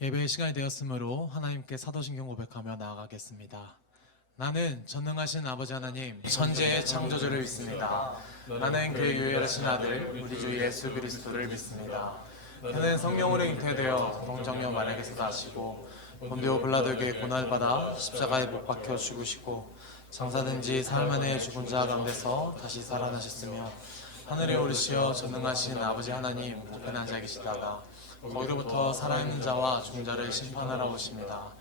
예배의 시간이 되었으므로 하나님께 사도신경 고백하며 나아가겠습니다. 나는 전능하신 아버지 하나님 천지의 창조주를 믿습니다. 나는 그의 유일하신 아들 우리 주 예수 그리스도를 믿습니다. 그는 성령으로 잉태되어 동정녀 마리아에게서 나시고 본디오 빌라도에게 고난받아 십자가에 못 박혀 죽으시고 장사된 지 사흘 만에 죽은 자 가운데서 다시 살아나셨으며 하늘에 오르시어 전능하신 아버지 하나님 우편한 자에 계시다가 거기로부터 살아있는 자와 중자를 심판하러 오십니다.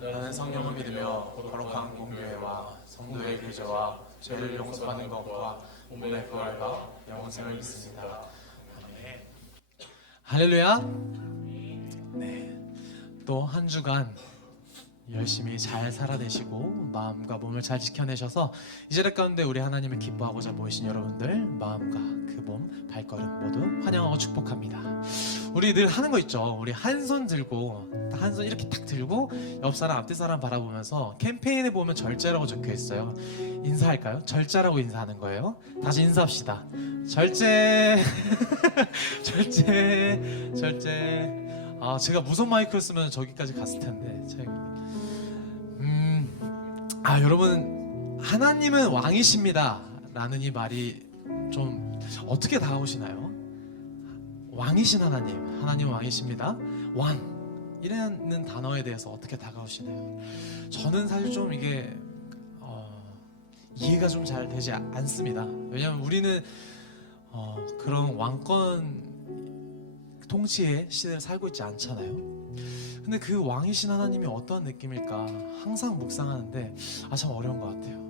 나는 성령을 믿으며 거룩한 공교회와 성도의 교제와 죄를 용서받는 것과 몸의 부활과 영생을 믿습니다. 아멘. 할렐루야. 네, 또 한 주간 열심히 잘 살아내시고 마음과 몸을 잘 지켜내셔서 이 자리 가운데 우리 하나님을 기뻐하고자 모이신 여러분들 마음과 그 몸, 발걸음 모두 환영하고 축복합니다. 우리 늘 하는 거 있죠. 우리 한 손 들고 한 손 이렇게 딱 들고 옆 사람 앞뒤 사람 바라보면서 캠페인에 보면 절제라고 적혀 있어요. 인사할까요? 절제라고 인사하는 거예요. 다시 인사합시다. 절제. 절제. 절제. 아, 제가 무선 마이크를 쓰면 저기까지 갔을 텐데. 여러분, 하나님은 왕이십니다 라는 이 말이 좀 어떻게 다가오시나요? 왕이신 하나님, 하나님은 왕이십니다. 왕이라는 단어에 대해서 어떻게 다가오시나요? 저는 사실 좀 이게 이해가 좀 잘 되지 않습니다. 왜냐하면 우리는 그런 왕권 통치의 시대를 살고 있지 않잖아요. 근데 그 왕이신 하나님이 어떤 느낌일까 항상 묵상하는데 참 어려운 것 같아요.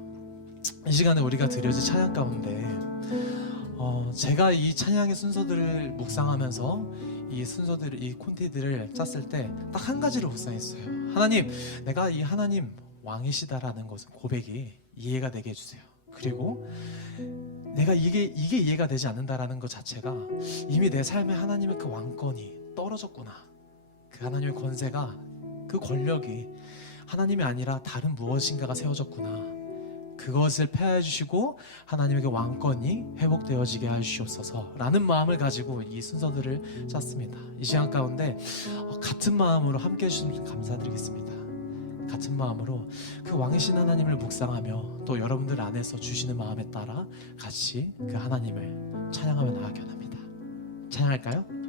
이 시간에 우리가 드려질 찬양 가운데 제가 이 찬양의 순서들을 묵상하면서 이 순서들을, 이 콘티들을 짰을 때 딱 한 가지를 묵상했어요. 하나님, 내가 이 하나님 왕이시다라는 것은 고백이 이해가 되게 해주세요. 그리고 내가 이게 이해가 되지 않는다라는 것 자체가 이미 내 삶에 하나님의 그 왕권이 떨어졌구나. 그 하나님의 권세가, 그 권력이 하나님이 아니라 다른 무엇인가가 세워졌구나. 그것을 폐하해 주시고 하나님의 그 왕권이 회복되어지게 하시옵소서 라는 마음을 가지고 이 순서들을 짰습니다. 이 시간 가운데 같은 마음으로 함께 해주시면 감사드리겠습니다. 같은 마음으로 그 왕이신 하나님을 묵상하며 또 여러분들 안에서 주시는 마음에 따라 같이 그 하나님을 찬양하며 나아가게 합니다. 찬양할까요?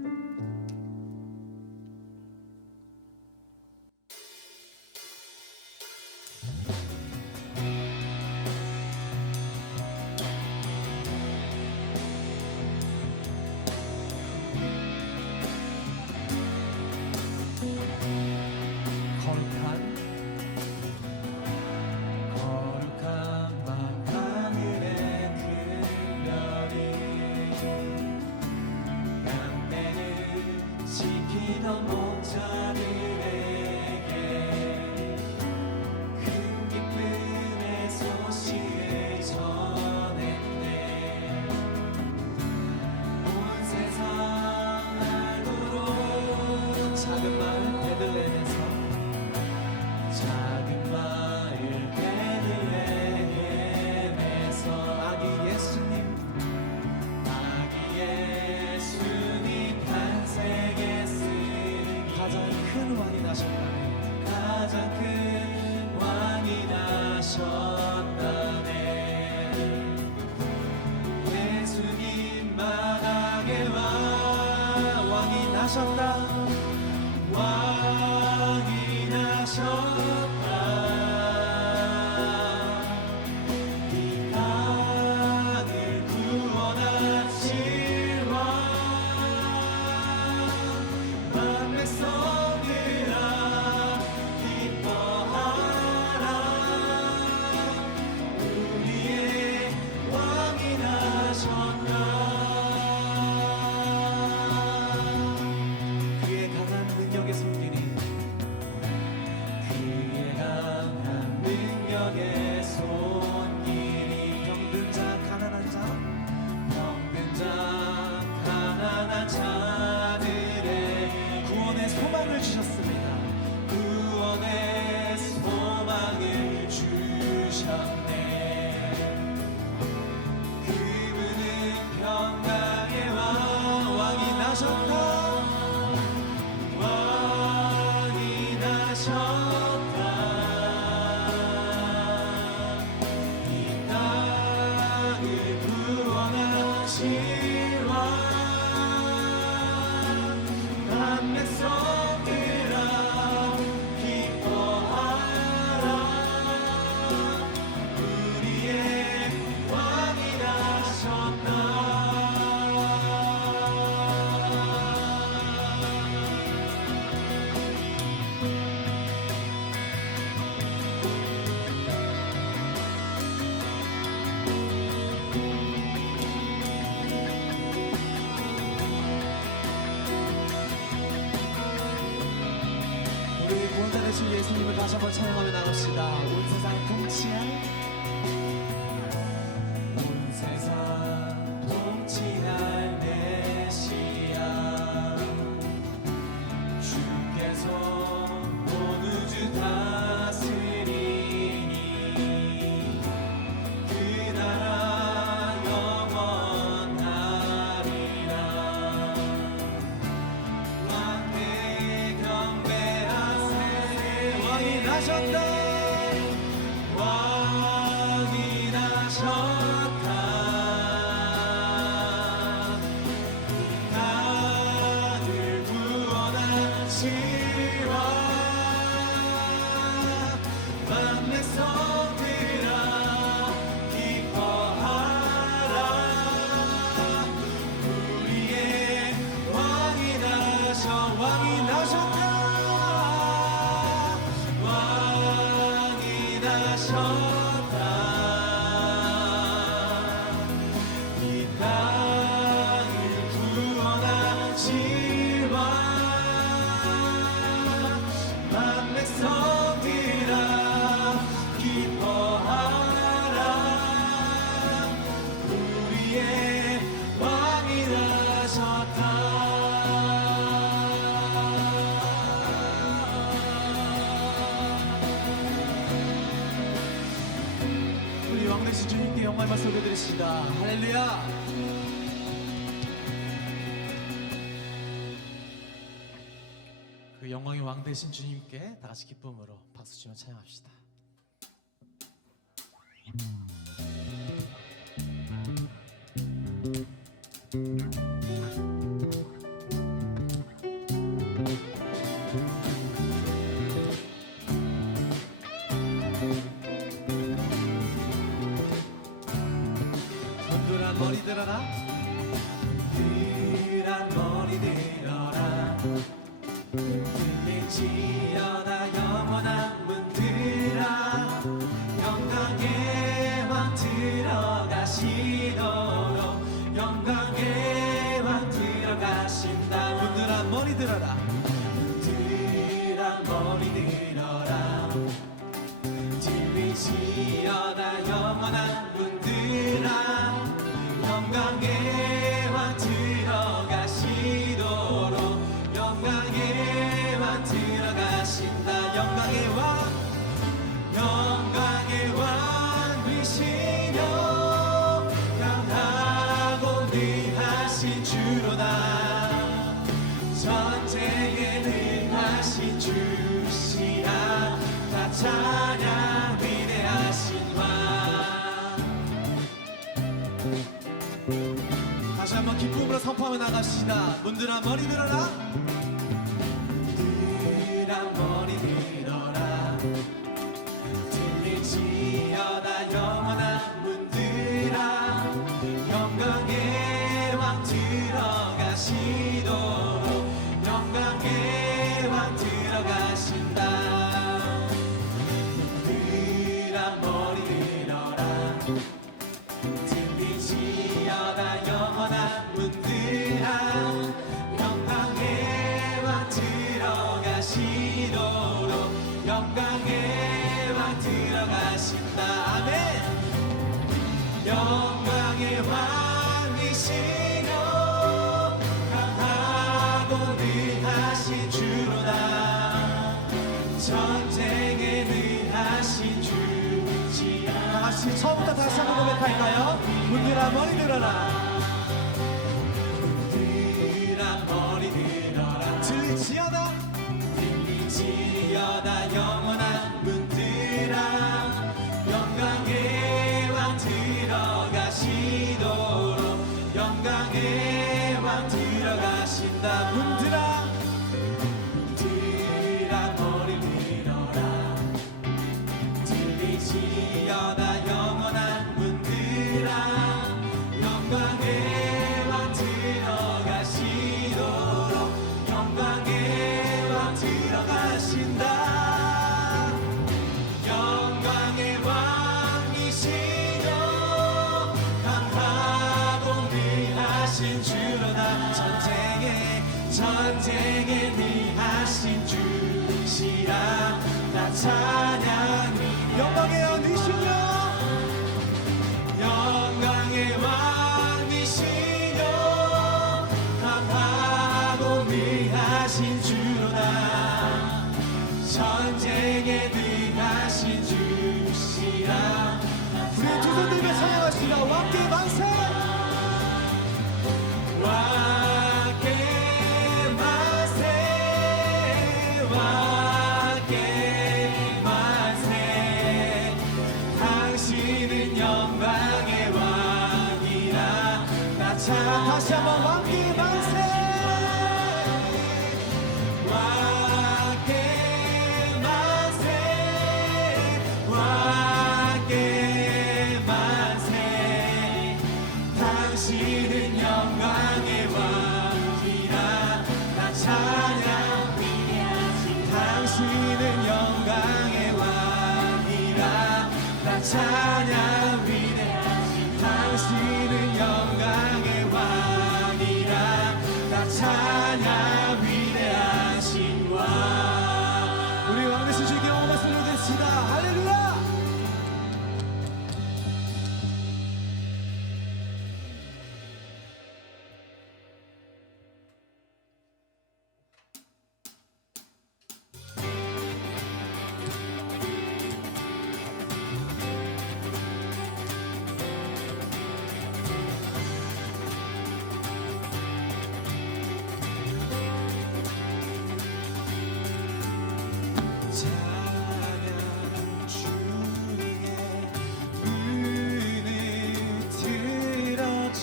그의 강한 능력의 손길이 나셨다. 이 땅을 구원하신 왕, 난 백성들아 기뻐하라. 우리의 왕이 나셨다. 우리 구원자 되신 예수님을 다시 한번 찬양하며 나갑시다. 온 세상 통치할 온 세상 통치할 메시아, 주께서 온 우주 다스리니 그 나라 영원하리라. 왕의 경배하세. 왕이 나셨다. 왕이 나셨다. 나를 구원하신 왕, 만 백성들아 기뻐하라. 우리의 왕이 나셨다. 왕이 나셨다. 이 땅을 구원하신 왕, 만 백성들아 기뻐하라. 우리의 왕이 나셨다. 우리 왕 되신 주님께 영광 말씀 올려드리시다. 할렐루야. 그 영광의 왕 되신 주님께 다 같이 기쁨으로 박수 치며 찬양합시다. 분들한 머리 들어라. 들한 머리 들어라. 들릴지어다 영원한 문들아. 영광의 왕 들어가시도록. 영광의 왕 들어가신다. 분들한 머리 들어라. 들한 머리 들어라. 들릴지어다 영원한 문들아. 영광의 왕 들어가시도록. 영광의 왕 들어가신다. 영광의 왕, 영광의 왕이시며 강하고 능하신 주로다. 전쟁에 능하신 주시라. 다 찬양 위대하신 왕. 다시 한번 기쁨으로 선포하며 나갑시다. 문들아 머리 들어라. 들한 머리 들어라. 들릴지어다 영원한 문들아. 영광의 왕 들어가시도록. 영광의 왕 들어가신다. 들한 머리 들어라. 들릴지어다 영원한 문들아. 영광의 왕 들어가시도록. 영광의 왕 들어가신다. 아멘. 영광의 왕이시며 강하고 능하신 주로다. 전쟁에 능하신 주시라. 다시 처음부터 다시 한번 고백할까요? 문들아 머리 들어라. 들한 머리 들어라. 들릴지어다. 들릴지어다 왕 들어가신다. 문들아 머리 들어라. 들리지어다 영원한 문들아. 영광의 왕 들어가시도록. 영광의 왕 들어가신다. 영광의 왕이시여 강하고 위하신 주로다. 전쟁에 위하신 주시라. 나 찬양이 영광의 왕이시여 영광의 왕이시여 강하고 위하신 주로다. 전쟁에 위하신 주시라. 우리 두 손 들며 찬양하시라. 왕께 만세. 왕께 만세. 왕께 만세. 당신은 영광의 왕이라. 다시 한번 왕께 만세. 왕께 만세. 왕께 만세. 당신은 영광의 왕이라. 나 찬양. 당신은 영광의 왕이라. 나 찬양. 당신은 영광의 왕이라. 나 찬양. 위대하신 왕. 우리 왕 되신 주께 영광 말씀 드리겠습니다. 할렐루야. 찬양 주님의 은혜 들어주리에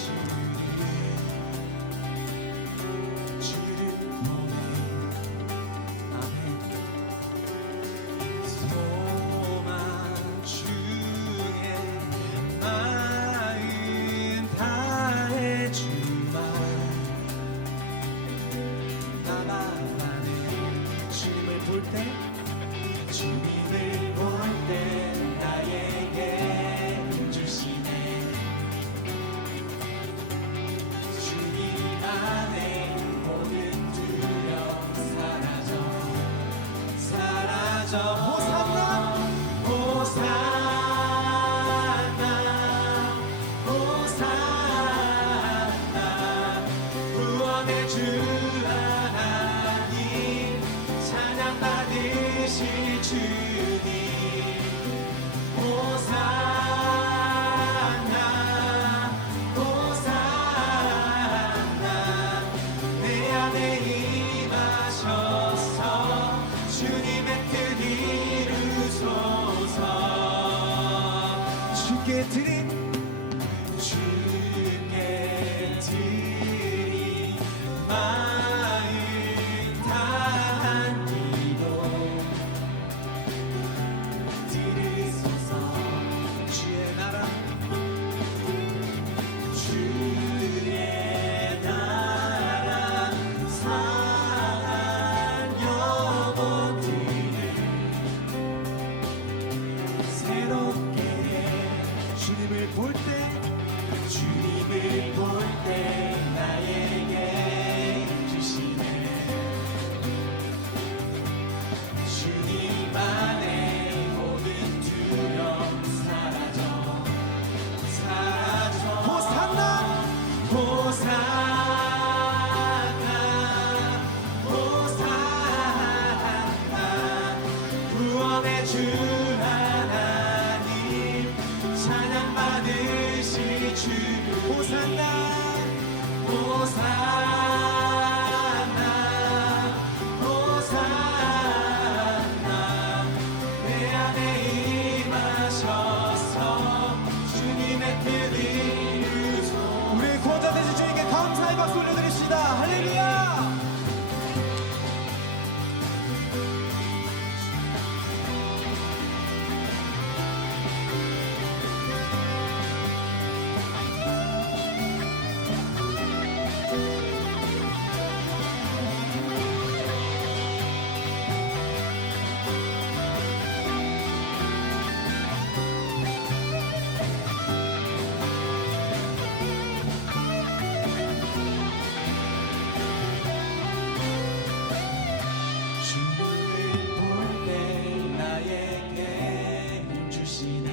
주를 보내. 아멘. 소망 중에 마음 다해 주마. 나만 안에 주님을 볼 때 주님을 볼 때 나에게 주시네. 주님 안에 모든 두려움 사라져. 호산나 호산나 호산나. 구원의 주 하나님 찬양 받으실 주님. 호산나 호산나. 내 안에 임하셔서 주님의 뜻 이루소서. 주께 드린 주께 드린 마 찬송합니다. 할렐루야. 주를 볼 때 나에게 힘 주시네.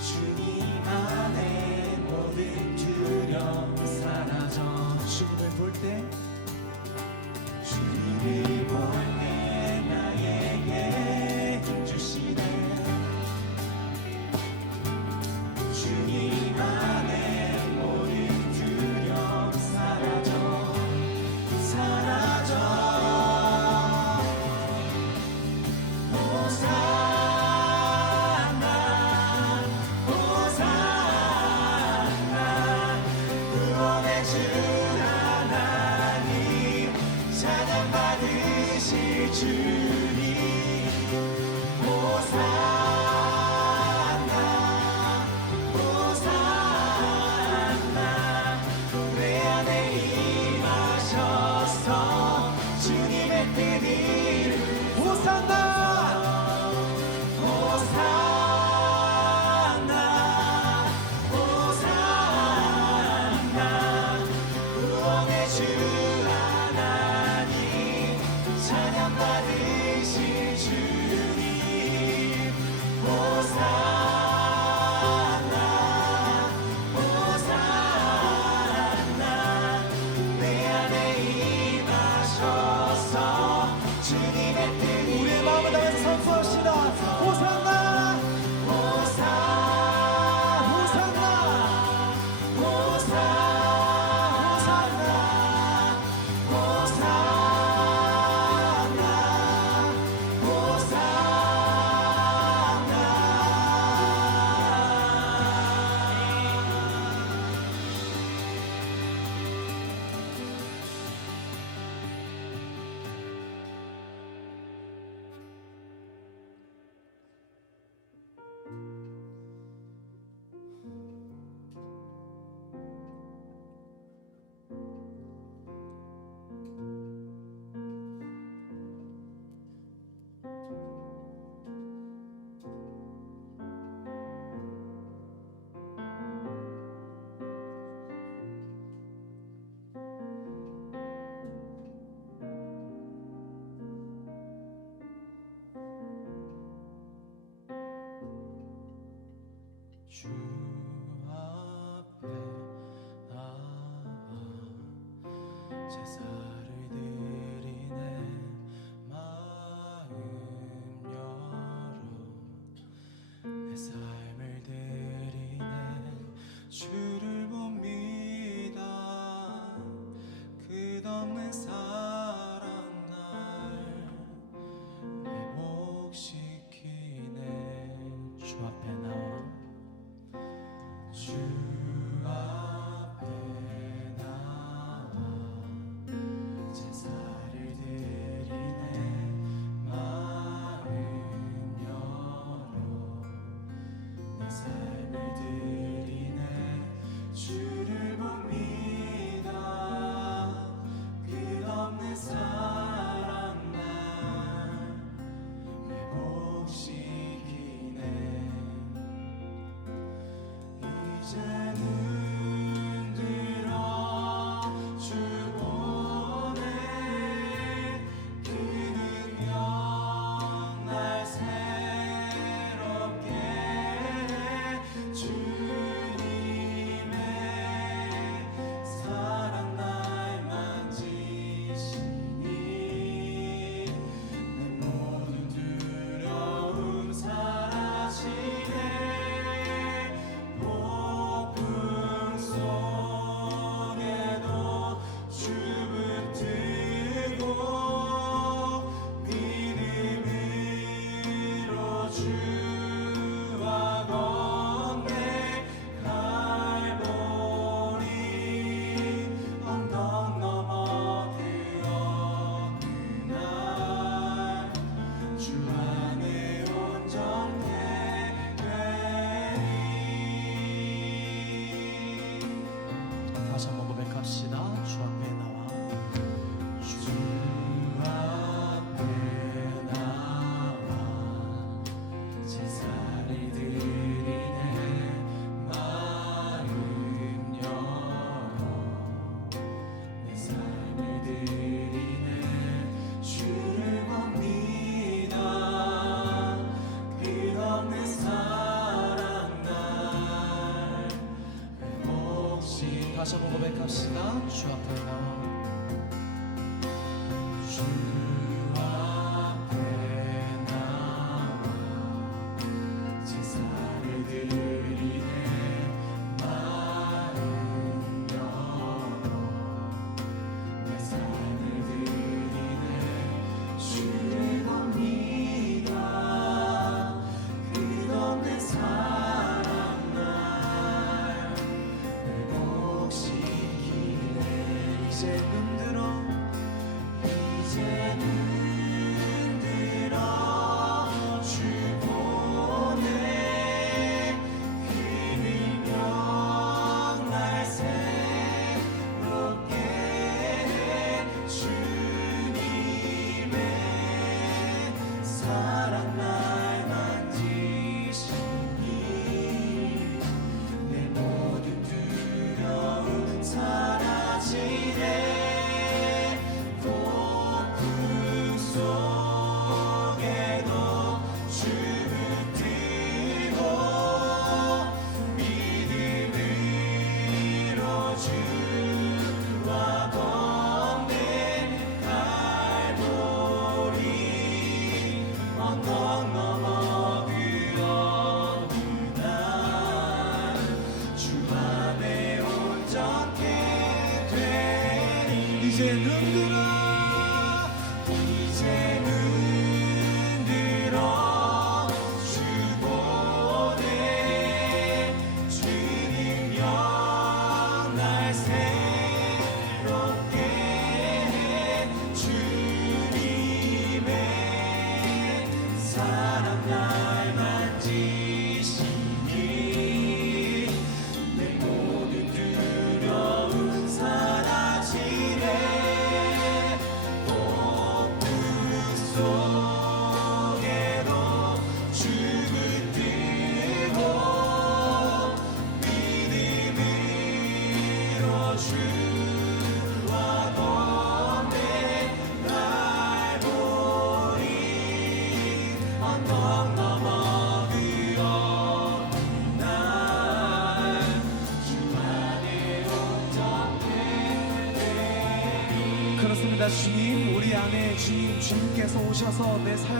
주님 안에 모든 두려움 사라져. 주를 볼 때 주를 볼 때 나에게 힘 주시네. 주님 안에 모든 두려움 사라져. 사라져. 호산나 호산나 구원의 주 하나님 찬양 받으실 주님 호산나 호산나 내 안에 임하셔서 주님의 뜻 이루 호산나 호산나 호산나 구원의 주 하나님 찬양 받으실 주님 호산나 호산나 내 안에 임하셔서 주님의 뜻 우리의 마음을 다해서 선포합시다. 호산나 호산나 호산나 호산나 호산나 주 앞에 나와 제사를 드리네. 마음 열어 내 삶을 드리네. 주를 못 믿어 끝없는 사랑 날 회복시키네. 주 앞에 나와 주 앞에 나와 다시 한번 고백합시다. 주 앞에 나와 주 앞에 나와 제사를 드리네 마음 열어 내 삶을 드리네 주를 겁니다 끝없는 사랑 날 회복시키네 이제 눈들어 이제 눈들어 주 보내 그 능력 날 새롭게 해 주님의 사랑 날 만지시니 내 모든 두려움 사라지네 폭풍 속에도 주를 들고 믿음으로 주와 건네 갈보리 언덕 넘어 그 어느 날주 안에 온전케 되리 이제 눈들어 이제 눈들어 주 보내 주 능력 날 새롭게 해 주님의 사랑 날 만지시니 내 모든 두려움 사라지네 폭풍 속에도 주를 들고 믿음으로 주와 건네 갈보리 언덕 넘어 그 어느 날주 안에 온전케 되리 그렇습니다. 주님 우리 안에 주님께서 오셔서 내 삶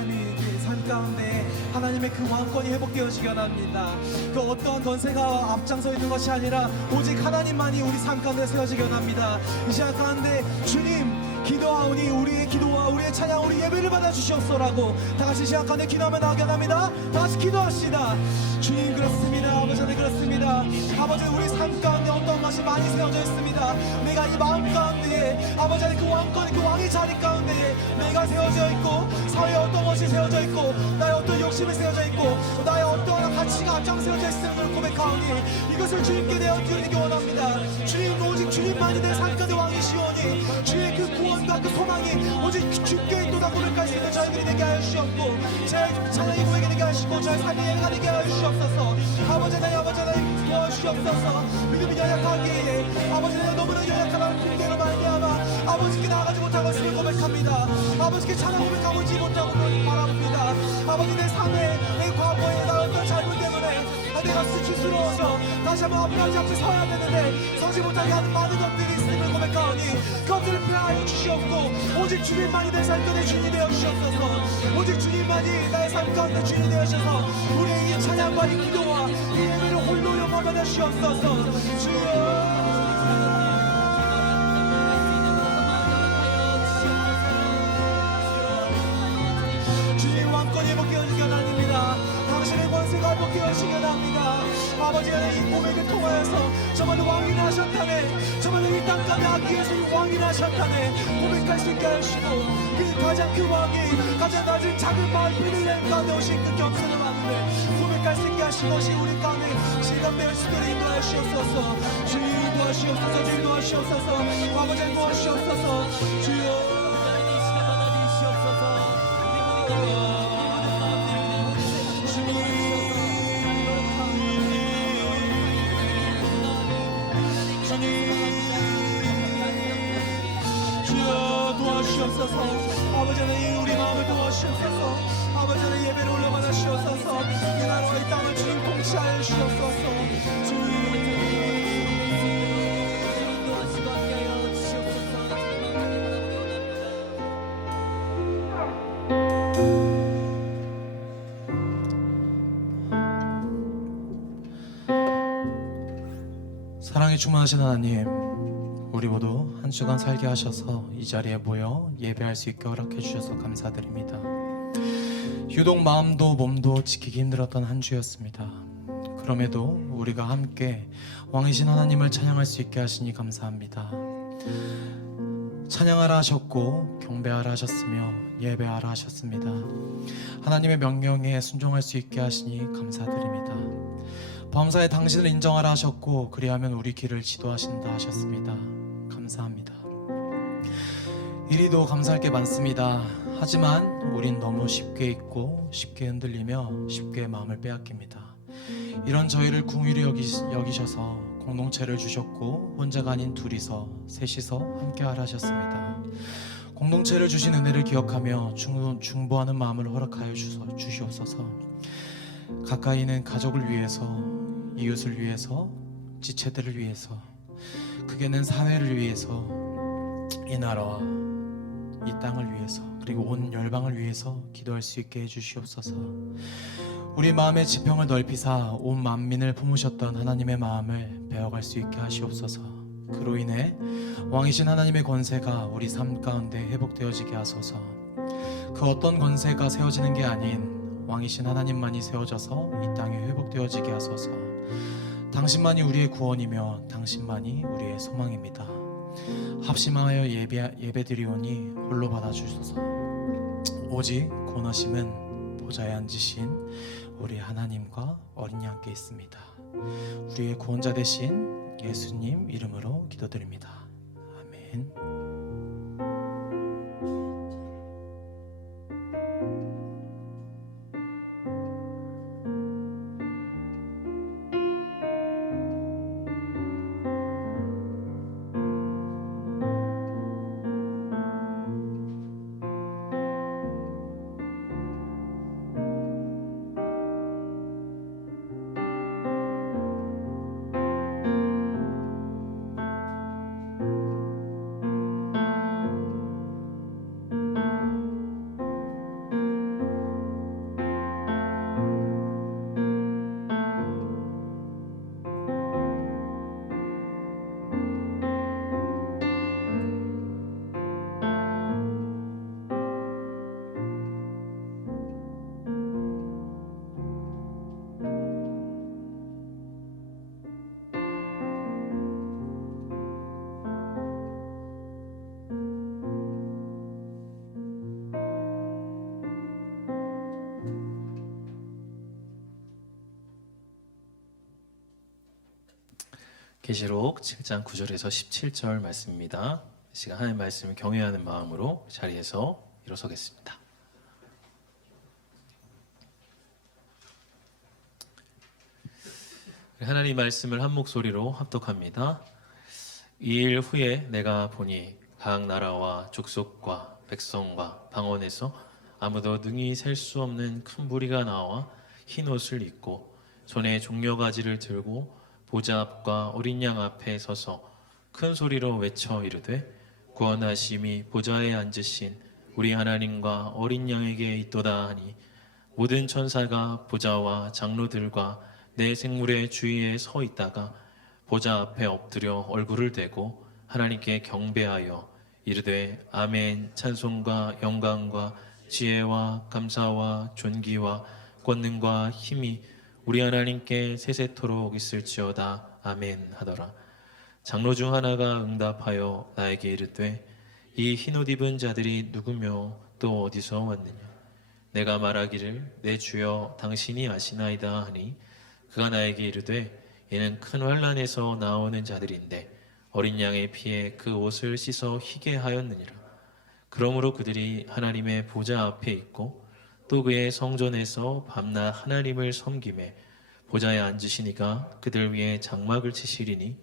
가운데 하나님의 그 왕권이 회복되어지기 원합니다. 그 어떠한 권세가 앞장서 있는 것이 아니라 오직 하나님만이 우리 삶 가운데 세워지기 원합니다. 이 시간 가운데 주님 기도하오니 우리의 기도와 우리의 찬양 우리 예배를 받아 주시옵소라고 다 같이 시간 가운데 기도하며 나가게 합니다. 다 같이 기도합시다. 주님 그렇습니다. 아버지 하나님 그렇습니다. 아버지 우리 삶 가운데 어떤 것이 많이 세워져 있습니다. 내가 이 마음 가운데에 아버지 하나님 그 왕권의 그 왕의 자리 가운데에 내가 세워져 있고 사회에 어떤 것이 세워져 있고 나의 어떤 욕심이 세워져 있고 나의 어떤 가치가 앞장세워져 있음을 고백하오니 이것을 주님께 내어드리기 원합니다. 주님 오직 주님만이 내 삶 가운데 왕이시오니 주의 그 구원과 그 소망이 오직 주께 있도다 고백할 수 있는 저희들이 되게 하여 주시옵고 제 찬양이 고백이 되게 하시고 저의 삶이 예배가 되게 하여 주시옵소서. 아버지 하나님 도와주시옵소서. 믿음이 연약하기에 아버지 하나님 너무나 연약하다는 핑계로 말미암아 아버지께 나아가지 못하고 있음을 고백합니다. 아버지께 찬양 고백하지 못하고 바랍니다. 아버지 내 삶에 내 과거에 나 어떤 잘못 때문에 내가 수치스러워서 다시 한번 아버지 앞에 서야 되는데 서지 못하게 하는 많은 것들이 있음을 고백하오니 그것들을 피하여 주시옵고 오직 주님만이 내 삶 가운데 주인이 되어 주시옵소서. 오직 주님만이 나의 삶 가운데 주인이 되어 주셔서 우리의 이 찬양과 이 기도와 이 예배를 홀로 영화받아 주시옵소서. 주여 왕권이 회복되어지기 원합니다. 당신의 권세가 회복되어지기 원합니다. 아버지 하나님 이 고백을 통하여서 정말로 왕이 나셨다네 정말로 이 땅 가운데 악기에서 왕이 나셨다네 고백할 수 있게 하시고 그 가장 그 왕이 가장 낮은 작은 마을 베들레헴 가운데 오신 그 겸손한 왕을 고백할 수 있게 하신 것이 우리 가운데 실감되어 주시도록 인도하시옵소서. 주님 인도하시옵소서. 주님 인도하시옵소서. 아버지 인도하시옵소서. 주여 주여 도와주시옵소서. 아버지 하나님 우리 마음을 도와주시옵소서. 아버지 하나님 예배를 올려받아 주시옵소서. 이 나라와 이 땅을 주님 통치하여 주시옵소서. 주님 충만하신 하나님, 우리 모두 한 주간 살게 하셔서 이 자리에 모여 예배할 수 있게 허락해 주셔서 감사드립니다. 유독 마음도 몸도 지키기 힘들었던 한 주였습니다. 그럼에도 우리가 함께 왕이신 하나님을 찬양할 수 있게 하시니 감사합니다. 찬양하라 하셨고 경배하라 하셨으며 예배하라 하셨습니다. 하나님의 명령에 순종할 수 있게 하시니 감사드립니다. 범사에 당신을 인정하라 하셨고 그리하면 우리 길을 지도하신다 하셨습니다. 감사합니다. 이리도 감사할 게 많습니다. 하지만 우린 너무 쉽게 잊고 쉽게 흔들리며 쉽게 마음을 빼앗깁니다. 이런 저희를 궁휼히 여기셔서 공동체를 주셨고 혼자가 아닌 둘이서 셋이서 함께하라 하셨습니다. 공동체를 주신 은혜를 기억하며 중보하는 마음을 허락하여 주시옵소서. 가까이 있는 가족을 위해서, 이웃을 위해서, 지체들을 위해서, 크게는 사회를 위해서, 이 나라와 이 땅을 위해서, 그리고 온 열방을 위해서 기도할 수 있게 해주시옵소서. 우리 마음의 지평을 넓히사 온 만민을 품으셨던 하나님의 마음을 배워갈 수 있게 하시옵소서. 그로 인해 왕이신 하나님의 권세가 우리 삶 가운데 회복되어지게 하소서. 그 어떤 권세가 세워지는 게 아닌 왕이신 하나님만이 세워져서 이 땅에 회복되어지게 하소서. 당신만이 우리의 구원이며 당신만이 우리의 소망입니다. 합심하여 예배드리오니 홀로 받아주소서. 오직 권하심은 보좌에 앉으신 우리 하나님과 어린 양께 있습니다. 우리의 구원자 되신 예수님 이름으로 기도드립니다. 아멘. 계시록 7장 9절에서 17절 말씀입니다. 이 시간 하나님 말씀을 경외하는 마음으로 자리에서 일어서겠습니다. 하나님 말씀을 한 목소리로 합독합니다. 이 일 후에 내가 보니 각 나라와 족속과 백성과 방언에서 아무도 능히 셀 수 없는 큰 무리가 나와 흰 옷을 입고 손에 종려가지를 들고 보좌 앞과 어린 양 앞에 서서 큰 소리로 외쳐 이르되 구원하심이 보좌에 앉으신 우리 하나님과 어린 양에게 있도다 하니 모든 천사가 보좌와 장로들과 내 생물의 주위에 서 있다가 보좌 앞에 엎드려 얼굴을 대고 하나님께 경배하여 이르되 아멘. 찬송과 영광과 지혜와 감사와 존귀와 권능과 힘이 우리 하나님께 세세토록 있을지어다. 아멘 하더라. 장로 중 하나가 응답하여 나에게 이르되 이 흰옷 입은 자들이 누구며 또 어디서 왔느냐. 내가 말하기를 내 주여 당신이 아시나이다 하니 그가 나에게 이르되 이는 큰 환난에서 나오는 자들인데 어린 양의 피에 그 옷을 씻어 희게 하였느니라. 그러므로 그들이 하나님의 보좌 앞에 있고 또 그의 성전에서 밤낮 하나님을 섬기매 보좌에 앉으시니가 그들 위에 장막을 치시리니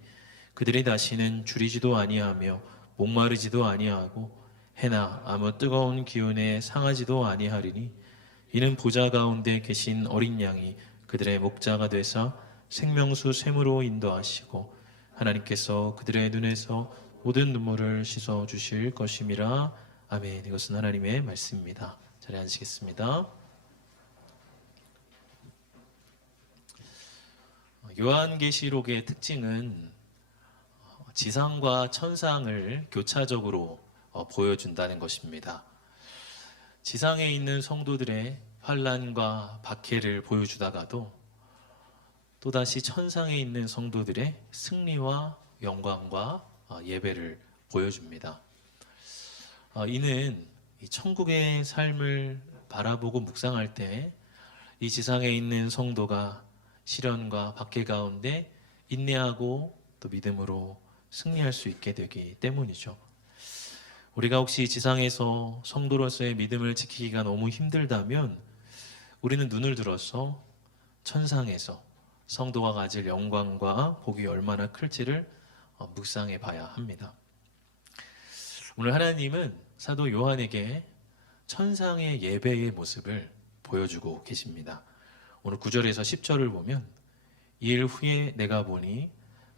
그들이 다시는 줄이지도 아니하며 목마르지도 아니하고 해나 아무 뜨거운 기운에 상하지도 아니하리니 이는 보좌 가운데 계신 어린 양이 그들의 목자가 되사 생명수 샘으로 인도하시고 하나님께서 그들의 눈에서 모든 눈물을 씻어 주실 것임이라. 아멘. 이것은 하나님의 말씀입니다. 자리에 앉으시겠습니다. 요한계시록의 특징은 지상과 천상을 교차적으로 보여준다는 것입니다. 지상에 있는 성도들의 환난과 박해를 보여주다가도 또다시 천상에 있는 성도들의 승리와 영광과 예배를 보여줍니다. 이는 이 천국의 삶을 바라보고 묵상할 때 이 지상에 있는 성도가 시련과 박해 가운데 인내하고 또 믿음으로 승리할 수 있게 되기 때문이죠. 우리가 혹시 지상에서 성도로서의 믿음을 지키기가 너무 힘들다면 우리는 눈을 들어서 천상에서 성도가 가질 영광과 복이 얼마나 클지를 묵상해 봐야 합니다. 오늘 하나님은 사도 요한에게 천상의 예배의 모습을 보여주고 계십니다. 오늘 9절에서 10절을 보면 이일 후에 내가 보니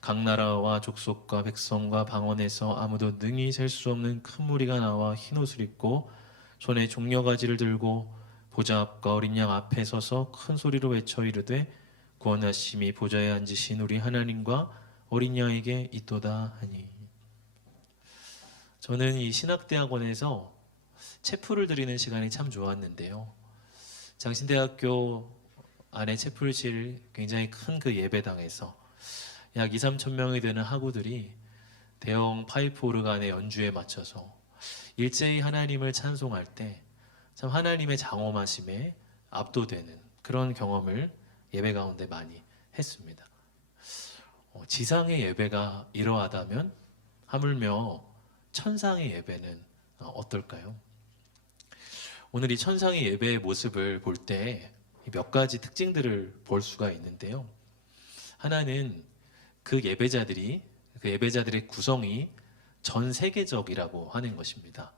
각 나라와 족속과 백성과 방언에서 아무도 능히 셀 수 없는 큰 무리가 나와 흰옷을 입고 손에 종려가지를 들고 보좌 앞과 어린 양 앞에 서서 큰 소리로 외쳐 이르되 구원하심이 보좌에 앉으신 우리 하나님과 어린 양에게 있도다 하니. 저는 이 신학대학원에서 체프를 드리는 시간이 참 좋았는데요. 장신대학교 안에 체프실 굉장히 큰 그 예배당에서 약 2-3천 명이 되는 학우들이 대형 파이프 오르간의 연주에 맞춰서 일제히 하나님을 찬송할 때 참 하나님의 장엄하심에 압도되는 그런 경험을 예배 가운데 많이 했습니다. 지상의 예배가 이러하다면 하물며 천상의 예배는 어떨까요? 오늘 이 천상의 예배의 모습을 볼 때 몇 가지 특징들을 볼 수가 있는데요. 하나는 그 예배자들의 구성이 전 세계적이라고 하는 것입니다.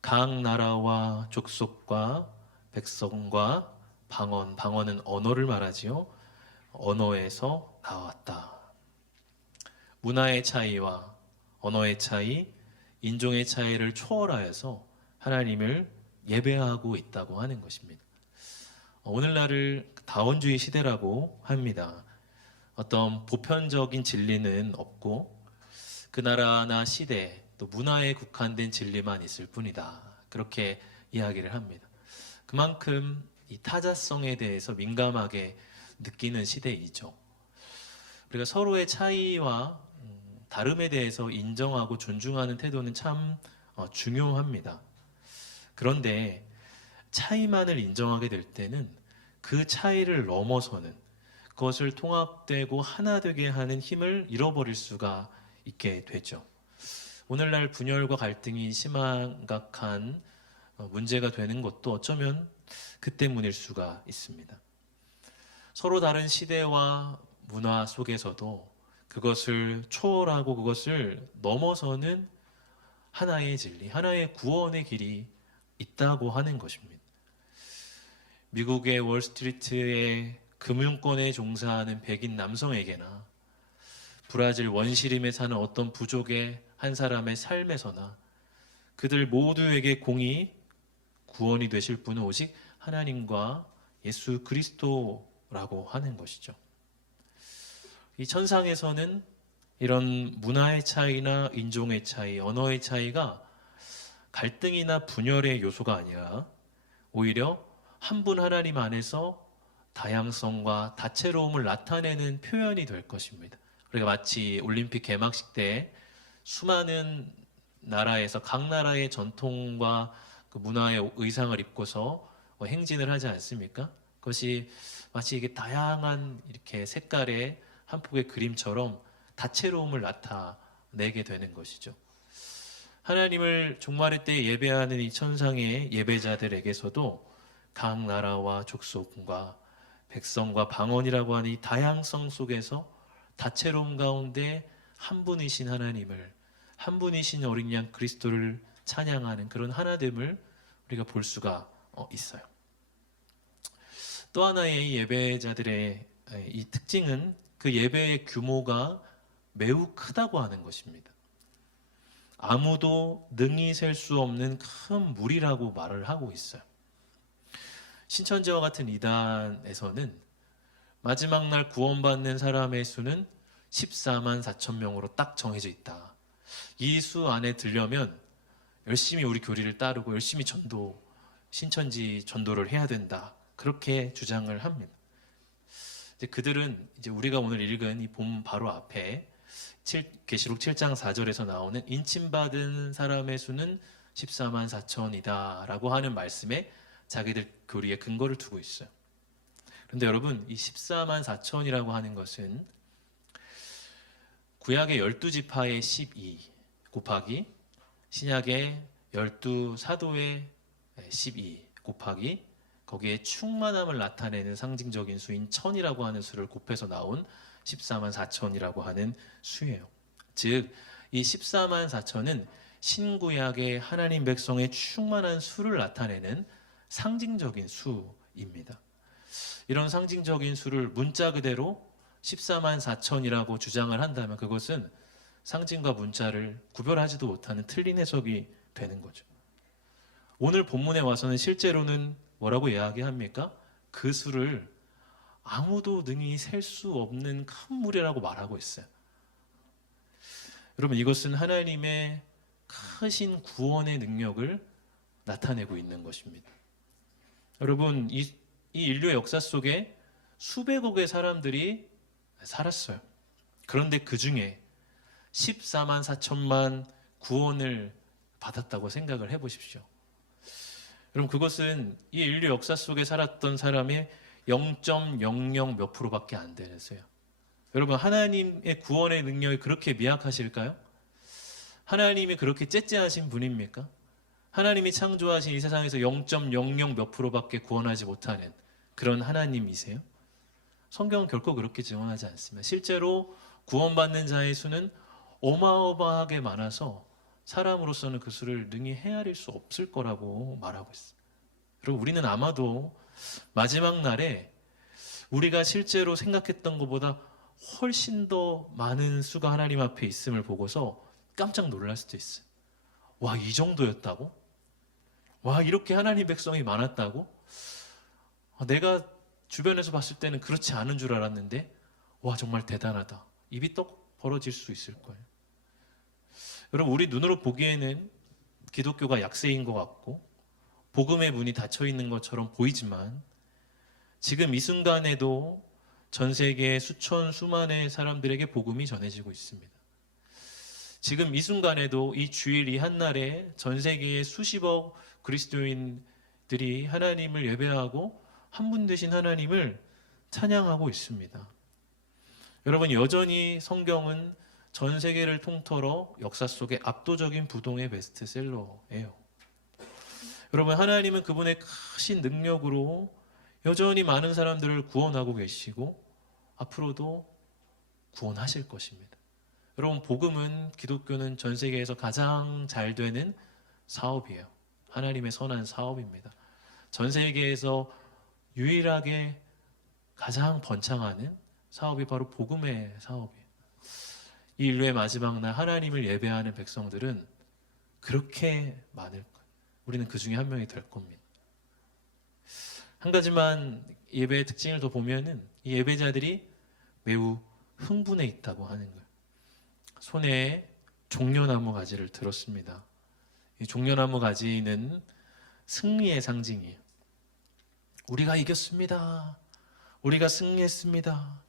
각 나라와 족속과 백성과 방언은 언어를 말하지요. 언어에서 나왔다. 문화의 차이와 언어의 차이, 인종의 차이를 초월하여서 하나님을 예배하고 있다고 하는 것입니다. 오늘날을 다원주의 시대라고 합니다. 어떤 보편적인 진리는 없고 그 나라나 시대 또 문화에 국한된 진리만 있을 뿐이다. 그렇게 이야기를 합니다. 그만큼 이 타자성에 대해서 민감하게 느끼는 시대이죠. 우리가 서로의 차이와 다름에 대해서 인정하고 존중하는 태도는 참 중요합니다. 그런데 차이만을 인정하게 될 때는 그 차이를 넘어서는 그것을 통합되고 하나 되게 하는 힘을 잃어버릴 수가 있게 되죠. 오늘날 분열과 갈등이 심각한 문제가 되는 것도 어쩌면 그 때문일 수가 있습니다. 서로 다른 시대와 문화 속에서도 그것을 초월하고 그것을 넘어서는 하나의 진리, 하나의 구원의 길이 있다고 하는 것입니다. 미국의 월스트리트의 금융권에 종사하는 백인 남성에게나 브라질 원시림에 사는 어떤 부족의 한 사람의 삶에서나 그들 모두에게 공의, 구원이 되실 분은 오직 하나님과 예수 그리스도라고 하는 것이죠. 이 천상에서는 이런 문화의 차이나 인종의 차이, 언어의 차이가 갈등이나 분열의 요소가 아니라 오히려 한 분 하나님 안에서 다양성과 다채로움을 나타내는 표현이 될 것입니다. 우리가 마치 올림픽 개막식 때 수많은 나라에서 각 나라의 전통과 그 문화의 의상을 입고서 행진을 하지 않습니까? 그것이 마치 이게 다양한 이렇게 색깔의 한 폭의 그림처럼 다채로움을 나타내게 되는 것이죠. 하나님을 종말의 때 예배하는 이 천상의 예배자들에게서도 각 나라와 족속과 백성과 방언이라고 하는 이 다양성 속에서 다채로움 가운데 한 분이신 하나님을, 한 분이신 어린 양 그리스도를 찬양하는 그런 하나됨을 우리가 볼 수가 있어요. 또 하나의 예배자들의 이 특징은 그 예배의 규모가 매우 크다고 하는 것입니다. 아무도 능히 셀 수 없는 큰 무리라고 말을 하고 있어요. 신천지와 같은 이단에서는 마지막 날 구원받는 사람의 수는 14만 4천 명으로 딱 정해져 있다. 이 수 안에 들려면 열심히 우리 교리를 따르고 열심히 전도, 신천지 전도를 해야 된다. 그렇게 주장을 합니다. 이제 그들은 이제 우리가 오늘 읽은 이 본 바로 앞에 계시록 7장 4절에서 나오는 인침받은 사람의 수는 14만 4천이다 라고 하는 말씀에 자기들 교리에 근거를 두고 있어요. 그런데 여러분, 이 14만 4천이라고 하는 것은 구약의 12지파의 12 곱하기 신약의 12사도의 12 곱하기 거기에 충만함을 나타내는 상징적인 수인 천이라고 하는 수를 곱해서 나온 14만 4천이라고 하는 수예요. 즉, 이 14만 4천은 신구약의 하나님 백성의 충만한 수를 나타내는 상징적인 수입니다. 이런 상징적인 수를 문자 그대로 14만 4천이라고 주장을 한다면 그것은 상징과 문자를 구별하지도 못하는 틀린 해석이 되는 거죠. 오늘 본문에 와서는 실제로는 뭐라고 이야기합니까? 그 수를 아무도 능히 셀 수 없는 큰 무리라고 말하고 있어요. 여러분, 이것은 하나님의 크신 구원의 능력을 나타내고 있는 것입니다. 여러분, 이 인류의 역사 속에 수백억의 사람들이 살았어요. 그런데 그 중에 14만 4천만 구원을 받았다고 생각을 해보십시오. 여러분, 그것은 이 인류 역사 속에 살았던 사람의 0.00 몇 프로밖에 안 되는데요. 여러분, 하나님의 구원의 능력이 그렇게 미약하실까요? 하나님이 그렇게 째째하신 분입니까? 하나님이 창조하신 이 세상에서 0.00 몇 프로밖에 구원하지 못하는 그런 하나님이세요? 성경은 결코 그렇게 증언하지 않습니다. 실제로 구원받는 자의 수는 어마어마하게 많아서 사람으로서는 그 수를 능히 헤아릴 수 없을 거라고 말하고 있어요. 그리고 우리는 아마도 마지막 날에 우리가 실제로 생각했던 것보다 훨씬 더 많은 수가 하나님 앞에 있음을 보고서 깜짝 놀랄 수도 있어요. 와, 이 정도였다고? 와, 이렇게 하나님 백성이 많았다고? 내가 주변에서 봤을 때는 그렇지 않은 줄 알았는데 와, 정말 대단하다. 입이 떡 벌어질 수 있을 거예요. 여러분, 우리 눈으로 보기에는 기독교가 약세인 것 같고 복음의 문이 닫혀 있는 것처럼 보이지만 지금 이 순간에도 전 세계 수천 수만의 사람들에게 복음이 전해지고 있습니다. 지금 이 순간에도 이 주일 이 한날에 전 세계의 수십억 그리스도인들이 하나님을 예배하고 한 분 되신 하나님을 찬양하고 있습니다. 여러분, 여전히 성경은 전 세계를 통틀어 역사 속에 압도적인 부동의 베스트셀러예요. 여러분, 하나님은 그분의 크신 능력으로 여전히 많은 사람들을 구원하고 계시고 앞으로도 구원하실 것입니다. 여러분, 복음은, 기독교는 전 세계에서 가장 잘 되는 사업이에요. 하나님의 선한 사업입니다. 전 세계에서 유일하게 가장 번창하는 사업이 바로 복음의 사업이에요. 이 인류의 마지막 날 하나님을 예배하는 백성들은 그렇게 많을 거예요. 우리는 그 중에 한 명이 될 겁니다. 한 가지만 예배의 특징을 더 보면은 이 예배자들이 매우 흥분해 있다고 하는 거예요. 손에 종려나무 가지를 들었습니다. 이 종려나무 가지는 승리의 상징이에요. 우리가 이겼습니다. 우리가 승리했습니다.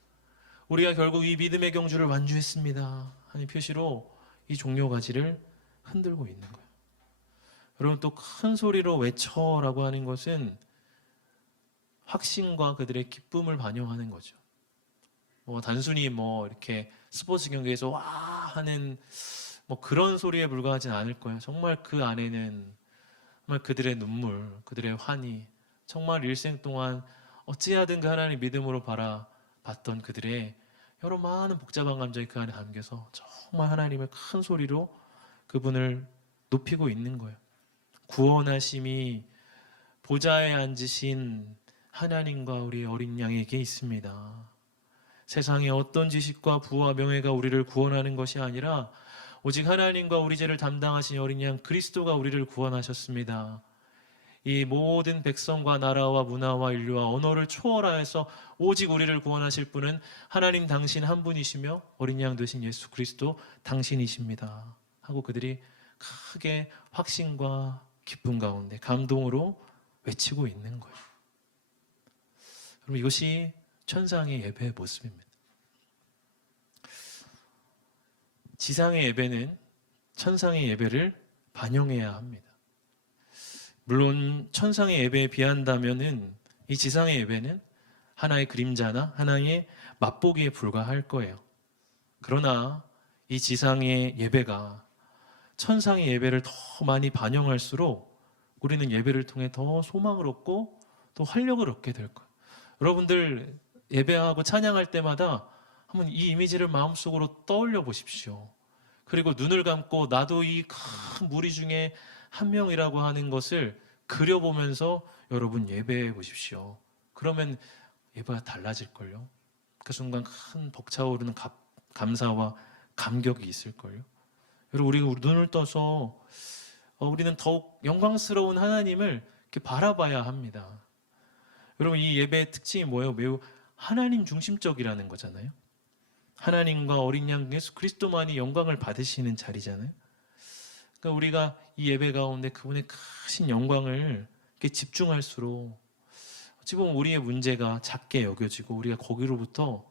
우리가 결국 이 믿음의 경주를 완주했습니다 하는 표시로 이 종려가지를 흔들고 있는 거예요. 여러분, 또 큰 소리로 외쳐라고 하는 것은 확신과 그들의 기쁨을 반영하는 거죠. 단순히 이렇게 스포츠 경기에서 와 하는 그런 소리에 불과하진 않을 거예요. 정말 그 안에는 정말 그들의 눈물, 그들의 환희, 정말 일생 동안 어찌하든 그 하나님 믿음으로 바라봤던 그들의 여러 많은 복잡한 감정이 그 안에 담겨서 정말 하나님을 큰 소리로 그분을 높이고 있는 거예요. 구원하심이 보좌에 앉으신 하나님과 우리의 어린 양에게 있습니다. 세상의 어떤 지식과 부와 명예가 우리를 구원하는 것이 아니라 오직 하나님과 우리 죄를 담당하신 어린 양 그리스도가 우리를 구원하셨습니다. 이 모든 백성과 나라와 문화와 인류와 언어를 초월하여서 오직 우리를 구원하실 분은 하나님 당신 한 분이시며 어린 양 되신 예수 그리스도 당신이십니다 하고 그들이 크게 확신과 기쁨 가운데 감동으로 외치고 있는 거예요. 여러분, 이것이 천상의 예배의 모습입니다. 지상의 예배는 천상의 예배를 반영해야 합니다. 물론 천상의 예배에 비한다면은 이 지상의 예배는 하나의 그림자나 하나의 맛보기에 불과할 거예요. 그러나 이 지상의 예배가 천상의 예배를 더 많이 반영할수록 우리는 예배를 통해 더 소망을 얻고 또 활력을 얻게 될 거예요. 여러분들 예배하고 찬양할 때마다 한번 이 이미지를 마음속으로 떠올려 보십시오. 그리고 눈을 감고 나도 이 큰 무리 중에 한 명이라고 하는 것을 그려보면서 여러분 예배해 보십시오. 그러면 예배가 달라질걸요. 그 순간 큰 벅차오르는 감사와 감격이 있을걸요. 여러분, 우리 눈을 떠서 우리는 더욱 영광스러운 하나님을 이렇게 바라봐야 합니다. 여러분, 이 예배의 특징이 뭐예요? 매우 하나님 중심적이라는 거잖아요. 하나님과 어린 양 예수 그리스도만이 영광을 받으시는 자리잖아요. 그러니까 우리가 이 예배 가운데 그분의 크신 영광을 이렇게 집중할수록 어찌 보면 우리의 문제가 작게 여겨지고 우리가 거기로부터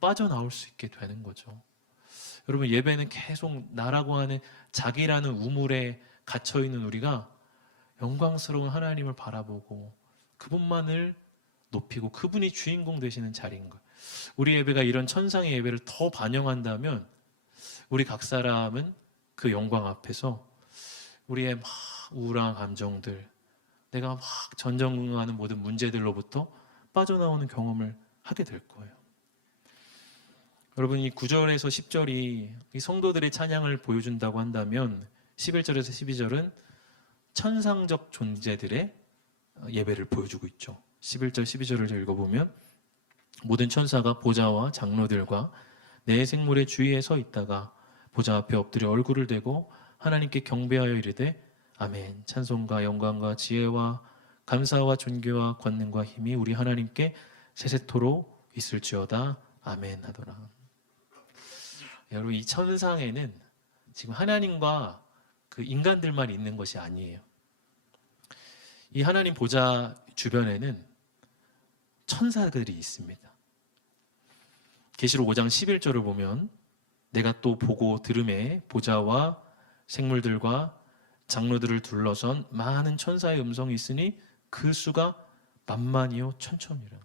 빠져나올 수 있게 되는 거죠. 여러분, 예배는 계속 나라고 하는 자기라는 우물에 갇혀있는 우리가 영광스러운 하나님을 바라보고 그분만을 높이고 그분이 주인공 되시는 자리인 거예요. 우리 예배가 이런 천상의 예배를 더 반영한다면 우리 각 사람은 그 영광 앞에서 우리의 막 우울한 감정들, 내가 막 전전긍긍하는 모든 문제들로부터 빠져나오는 경험을 하게 될 거예요. 여러분, 이 9절에서 10절이 이 성도들의 찬양을 보여준다고 한다면 11절에서 12절은 천상적 존재들의 예배를 보여주고 있죠. 11절, 12절을 읽어보면 모든 천사가 보좌와 장로들과 내 생물의 주위에 서 있다가 보좌 앞에 엎드려 얼굴을 대고 하나님께 경배하여 이르되 아멘. 찬송과 영광과 지혜와 감사와 존귀와 권능과 힘이 우리 하나님께 세세토록 있을지어다. 아멘 하더라. 여러분, 이 천상에는 지금 하나님과 그 인간들만 있는 것이 아니에요. 이 하나님 보좌 주변에는 천사들이 있습니다. 계시록 5장 11절을 보면 내가 또 보고 들음에 보좌와 생물들과 장로들을 둘러선 많은 천사의 음성이 있으니 그 수가 만만이요 천천이라.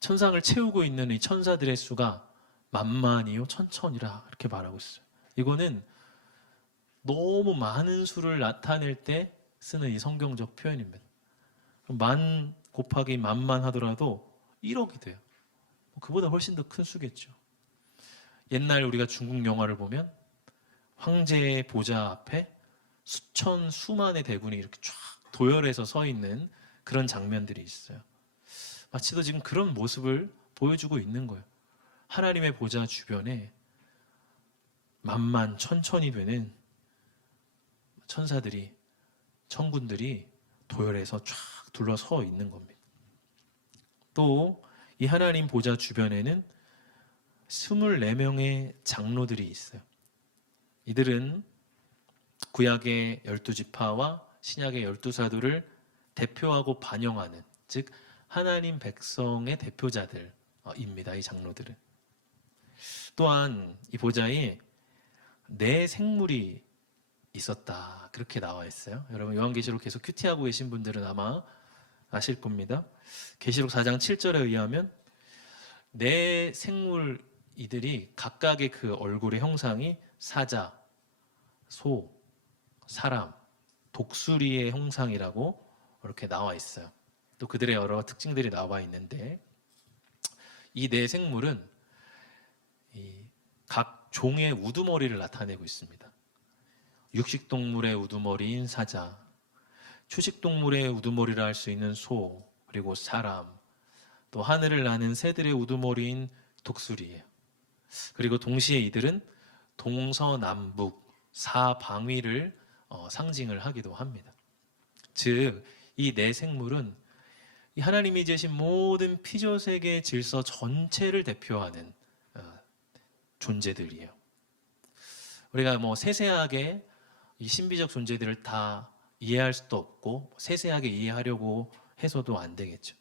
천상을 채우고 있는 이 천사들의 수가 만만이요 천천이라 이렇게 말하고 있어요. 이거는 너무 많은 수를 나타낼 때 쓰는 이 성경적 표현입니다. 만 곱하기 만만 하더라도 1억이 돼요. 그보다 훨씬 더 큰 수겠죠. 옛날 우리가 중국 영화를 보면 황제의 보좌 앞에 수천 수만의 대군이 이렇게 쫙 도열해서 서 있는 그런 장면들이 있어요. 마치도 지금 그런 모습을 보여주고 있는 거예요. 하나님의 보좌 주변에 만만 천천이 되는 천사들이, 천군들이 도열해서 쫙 둘러서 있는 겁니다. 또 이 하나님 보좌 주변에는 24명의 장로들이 있어요. 이들은 구약의 12지파와 신약의 12사도를 대표하고 반영하는, 즉 하나님 백성의 대표자들입니다. 이 장로들은. 또한 이 보좌에 네 생물이 있었다, 그렇게 나와 있어요. 여러분, 요한계시록 계속 큐티하고 계신 분들은 아마 아실 겁니다. 계시록 4장 7절에 의하면 네 생물 이들이 각각의 그 얼굴의 형상이 사자, 소, 사람, 독수리의 형상이라고 이렇게 나와 있어요. 또 그들의 여러 특징들이 나와 있는데 이 네 생물은 각 종의 우두머리를 나타내고 있습니다. 육식동물의 우두머리인 사자, 초식동물의 우두머리라 할 수 있는 소, 그리고 사람, 또 하늘을 나는 새들의 우두머리인 독수리예요. 그리고 동시에 이들은 동서남북 사방위를 상징을 하기도 합니다. 즉, 이 내 생물은 이 하나님이 지으신 모든 피조세계의 질서 전체를 대표하는 존재들이에요. 우리가 뭐 세세하게 이 신비적 존재들을 다 이해할 수도 없고 세세하게 이해하려고 해서도 안 되겠죠.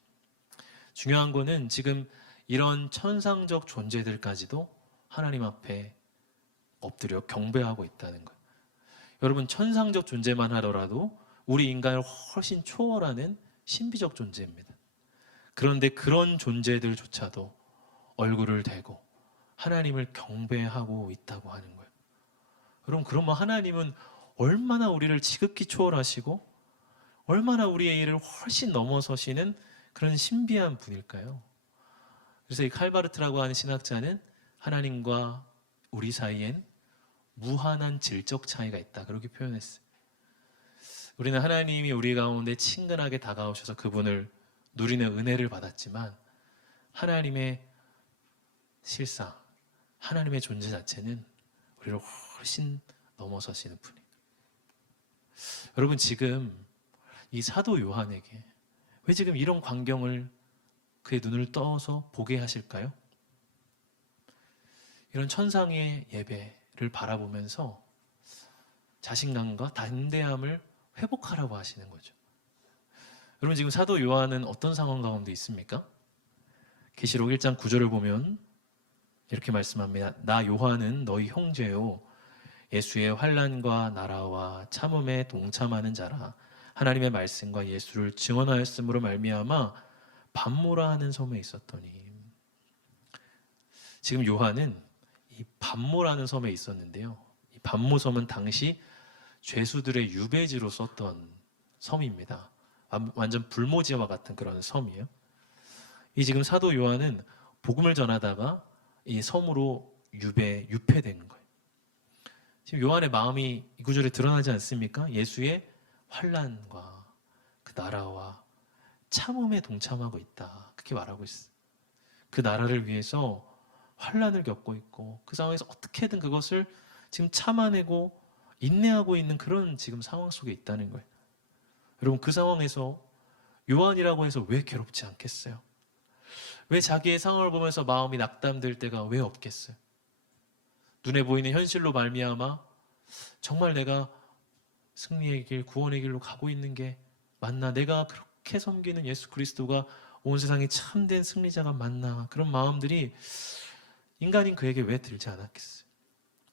중요한 거는 지금 이런 천상적 존재들까지도 하나님 앞에 엎드려 경배하고 있다는 거예요. 여러분, 천상적 존재만 하더라도 우리 인간을 훨씬 초월하는 신비적 존재입니다. 그런데 그런 존재들조차도 얼굴을 대고 하나님을 경배하고 있다고 하는 거예요. 여러분, 그러면 하나님은 얼마나 우리를 지극히 초월하시고 얼마나 우리의 일을 훨씬 넘어서시는 그런 신비한 분일까요? 그래서 이 칼바르트라고 하는 신학자는 하나님과 우리 사이엔 무한한 질적 차이가 있다, 그렇게 표현했어요. 우리는 하나님이 우리 가운데 친근하게 다가오셔서 그분을 누리는 은혜를 받았지만 하나님의 실상, 하나님의 존재 자체는 우리를 훨씬 넘어서시는 분이에요. 여러분, 지금 이 사도 요한에게 왜 지금 이런 광경을 그의 눈을 떠서 보게 하실까요? 이런 천상의 예배를 바라보면서 자신감과 담대함을 회복하라고 하시는 거죠. 여러분, 지금 사도 요한은 어떤 상황 가운데 있습니까? 계시록 1장 9절을 보면 이렇게 말씀합니다. 나 요한은 너희 형제요 예수의 환난과 나라와 참음에 동참하는 자라. 하나님의 말씀과 예수를 증언하였으므로 말미암아 밤모라 하는 섬에 있었더니. 지금 요한은 이 밤모라는 섬에 있었는데요, 이 밤모섬은 당시 죄수들의 유배지로 썼던 섬입니다. 완전 불모지와 같은 그런 섬이에요. 이 지금 사도 요한은 복음을 전하다가 이 섬으로 유폐된 거예요. 지금 요한의 마음이 이 구절에 드러나지 않습니까? 예수의 환난과 그 나라와 참음에 동참하고 있다, 그렇게 말하고 있어요. 그 나라를 위해서 환난을 겪고 있고 그 상황에서 어떻게든 그것을 지금 참아내고 인내하고 있는 그런 지금 상황 속에 있다는 거예요. 여러분, 그 상황에서 요한이라고 해서 왜 괴롭지 않겠어요? 왜 자기의 상황을 보면서 마음이 낙담될 때가 왜 없겠어요? 눈에 보이는 현실로 말미암아 정말 내가 승리의 길, 구원의 길로 가고 있는 게 맞나? 내가 그렇게 섬기는 예수 그리스도가 온 세상의 참된 승리자가 맞나? 그런 마음들이 인간인 그에게 왜 들지 않았겠어요?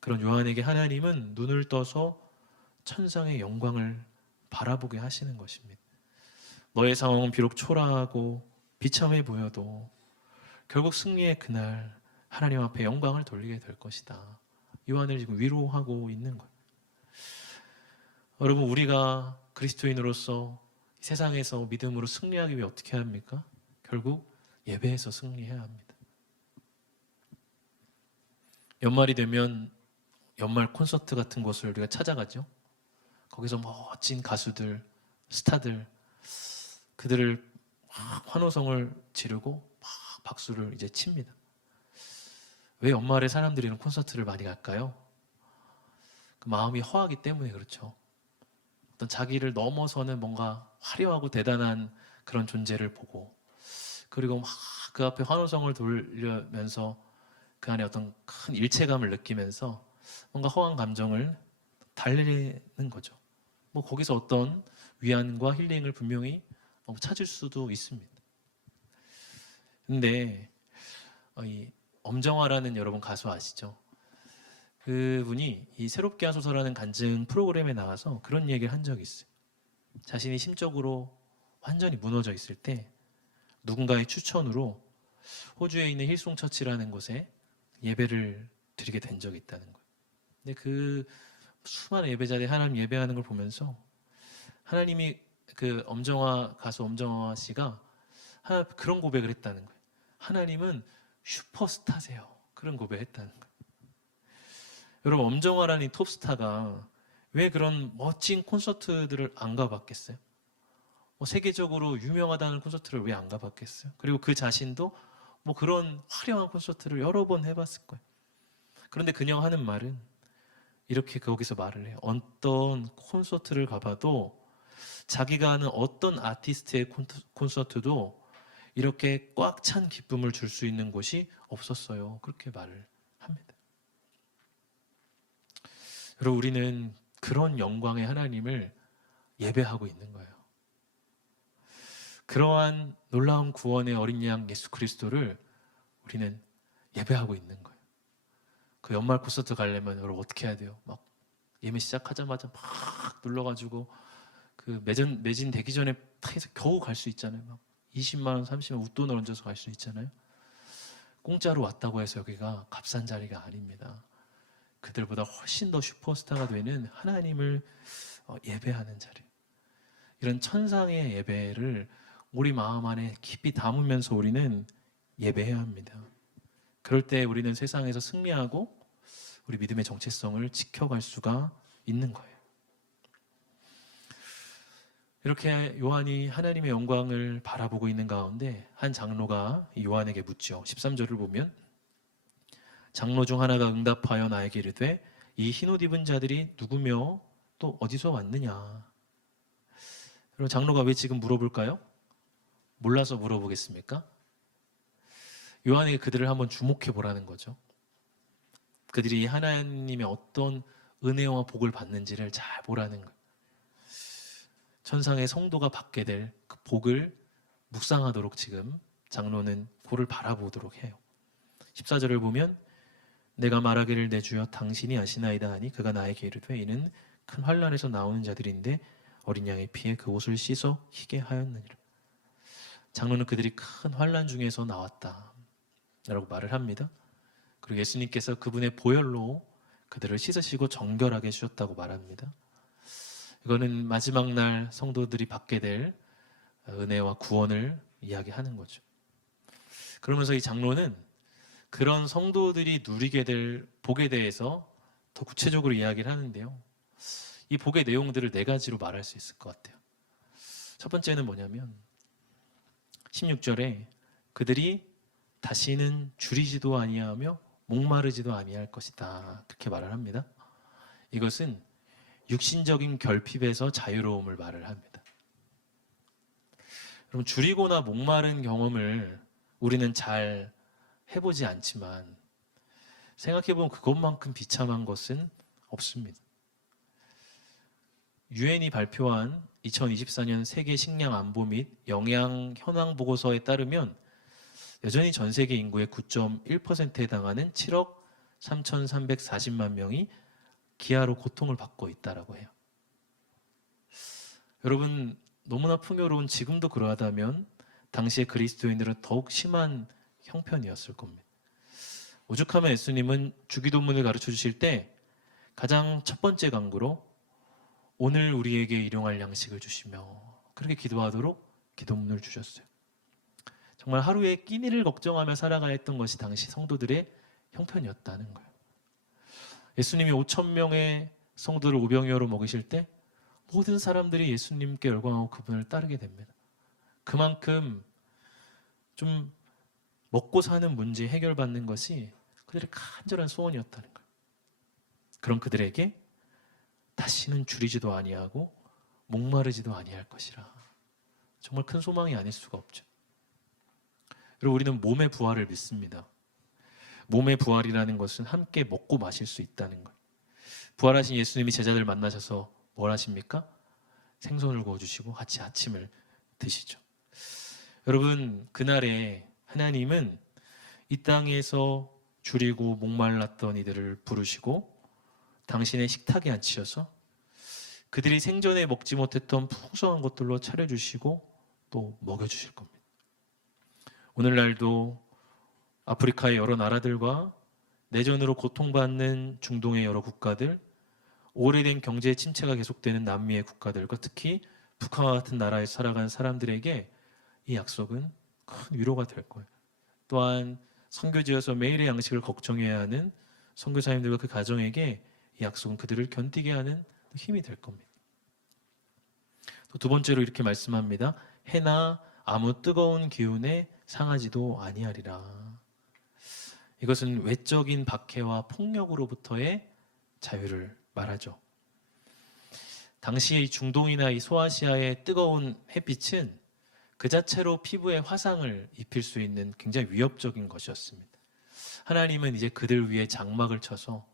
그런 요한에게 하나님은 눈을 떠서 천상의 영광을 바라보게 하시는 것입니다. 너의 상황은 비록 초라하고 비참해 보여도 결국 승리의 그날 하나님 앞에 영광을 돌리게 될 것이다. 요한을 지금 위로하고 있는 거예요. 여러분, 우리가 그리스도인으로서 세상에서 믿음으로 승리하기 위해 어떻게 해야 합니까? 결국 예배에서 승리해야 합니다. 연말이 되면 연말 콘서트 같은 곳을 우리가 찾아가죠. 거기서 멋진 가수들, 스타들, 그들을 막 환호성을 지르고 막 박수를 이제 칩니다. 왜 연말에 사람들이 이런 콘서트를 많이 갈까요? 그 마음이 허하기 때문에 그렇죠. 어떤 자기를 넘어서는 뭔가 화려하고 대단한 그런 존재를 보고, 그리고 막 그 앞에 환호성을 돌리면서 그 안에 어떤 큰 일체감을 느끼면서 뭔가 허한 감정을 달래는 거죠. 뭐 거기서 어떤 위안과 힐링을 분명히 찾을 수도 있습니다. 근데 이 엄정화라는 여러분 가수 아시죠? 그분이 이 새롭게 하소서라는 간증 프로그램에 나가서 그런 얘기를 한 적이 있어요. 자신이 심적으로 완전히 무너져 있을 때 누군가의 추천으로 호주에 있는 힐송 처치라는 곳에 예배를 드리게 된 적이 있다는 거예요. 근데 그 수많은 예배자들이 하나님 예배하는 걸 보면서 하나님이 그 가수 엄정화 씨가 그런 고백을 했다는 거예요. 하나님은 슈퍼스타세요. 그런 고백을 했다는 거예요. 여러분, 엄정화라는 이 톱스타가 왜 그런 멋진 콘서트들을 안 가봤겠어요? 세계적으로 유명하다는 콘서트를 왜 안 가봤겠어요? 그리고 그 자신도 뭐 그런 화려한 콘서트를 여러 번 해봤을 거예요. 그런데 그냥 하는 말은 이렇게 거기서 말을 해요. 어떤 콘서트를 가봐도 자기가 하는 어떤 아티스트의 콘서트도 이렇게 꽉 찬 기쁨을 줄 수 있는 곳이 없었어요. 그렇게 말을 합니다. 여러분, 우리는 그런 영광의 하나님을 예배하고 있는 거예요. 그러한 놀라운 구원의 어린 양 예수 그리스도를 우리는 예배하고 있는 거예요. 그 연말 콘서트 가려면 여러분 어떻게 해야 돼요? 막 예매 시작하자마자 막 눌러가지고 그 매진 되기 전에 탁 해서 겨우 갈 수 있잖아요. 막 20만 원, 30만 원 웃돈을 얹어서 갈 수 있잖아요. 공짜로 왔다고 해서 여기가 값싼 자리가 아닙니다. 그들보다 훨씬 더 슈퍼스타가 되는 하나님을 예배하는 자리. 이런 천상의 예배를 우리 마음 안에 깊이 담으면서 우리는 예배해야 합니다. 그럴 때 우리는 세상에서 승리하고 우리 믿음의 정체성을 지켜갈 수가 있는 거예요. 이렇게 요한이 하나님의 영광을 바라보고 있는 가운데 한 장로가 요한에게 묻죠. 13절을 보면 장로 중 하나가 응답하여 나에게 이르되 이 흰옷 입은 자들이 누구며 또 어디서 왔느냐. 그럼 장로가 왜 지금 물어볼까요? 몰라서 물어보겠습니까? 요한에게 그들을 한번 주목해 보라는 거죠. 그들이 하나님의 어떤 은혜와 복을 받는지를 잘 보라는 거예요. 천상의 성도가 받게 될 그 복을 묵상하도록 지금 장로는 그를 바라보도록 해요. 14절을 보면 내가 말하기를 내 주여 당신이 아시나이다 하니 그가 나에게 이르되 이는 큰 환난에서 나오는 자들인데 어린 양의 피에 그 옷을 씻어 희게 하였느니라. 장로는 그들이 큰 환난 중에서 나왔다 라고 말을 합니다. 그리고 예수님께서 그분의 보혈로 그들을 씻으시고 정결하게 해주셨다고 말합니다. 이거는 마지막 날 성도들이 받게 될 은혜와 구원을 이야기하는 거죠. 그러면서 이 장로는 그런 성도들이 누리게 될 복에 대해서 더 구체적으로 이야기를 하는데요. 이 복의 내용들을 네 가지로 말할 수 있을 것 같아요. 첫 번째는 뭐냐면 16절에 그들이 다시는 줄이지도 아니하며 목마르지도 아니할 것이다. 그렇게 말을 합니다. 이것은 육신적인 결핍에서 자유로움을 말을 합니다. 여러분, 줄이거나 목마른 경험을 우리는 잘 해보지 않지만 생각해보면 그것만큼 비참한 것은 없습니다. 유엔이 발표한 2024년 세계 식량 안보 및 영양 현황 보고서에 따르면 여전히 전 세계 인구의 9.1%에 해당하는 7억 3,340만 명이 기아로 고통을 받고 있다라고 해요. 여러분, 너무나 풍요로운 지금도 그러하다면 당시의 그리스도인들은 더욱 심한 형편이었을 겁니다. 오죽하면 예수님은 주기도문을 가르쳐 주실 때 가장 첫 번째 강구로 오늘 우리에게 일용할 양식을 주시며 그렇게 기도하도록 기도문을 주셨어요. 정말 하루에 끼니를 걱정하며 살아가야 했던 것이 당시 성도들의 형편이었다는 거예요. 예수님이 5,000명의 성도를 오병이어로 먹이실 때 모든 사람들이 예수님께 열광하고 그분을 따르게 됩니다. 그만큼 좀 먹고 사는 문제 해결받는 것이 그들의 간절한 소원이었다는 거예요. 그럼 그들에게 다시는 줄이지도 아니하고 목마르지도 아니할 것이라. 정말 큰 소망이 아닐 수가 없죠. 그리고 우리는 몸의 부활을 믿습니다. 몸의 부활이라는 것은 함께 먹고 마실 수 있다는 거예요. 부활하신 예수님이 제자들 만나셔서 뭘 하십니까? 생선을 구워주시고 같이 아침을 드시죠. 여러분, 그날에 하나님은 이 땅에서 줄이고 목말랐던 이들을 부르시고 당신의 식탁에 앉히셔서 그들이 생전에 먹지 못했던 풍성한 것들로 차려주시고 또 먹여주실 겁니다. 오늘날도 아프리카의 여러 나라들과 내전으로 고통받는 중동의 여러 국가들, 오래된 경제 침체가 계속되는 남미의 국가들과 특히 북한과 같은 나라에 살아간 사람들에게 이 약속은 큰 위로가 될 거예요. 또한 선교지에서 매일의 양식을 걱정해야 하는 선교사님들과 그 가정에게 이 약속은 그들을 견디게 하는 힘이 될 겁니다. 또 두 번째로 이렇게 말씀합니다. 해나 아무 뜨거운 기운에 상하지도 아니하리라. 이것은 외적인 박해와 폭력으로부터의 자유를 말하죠. 당시 이 중동이나 이 소아시아의 뜨거운 햇빛은 그 자체로 피부에 화상을 입힐 수 있는 굉장히 위협적인 것이었습니다. 하나님은 이제 그들 위에 장막을 쳐서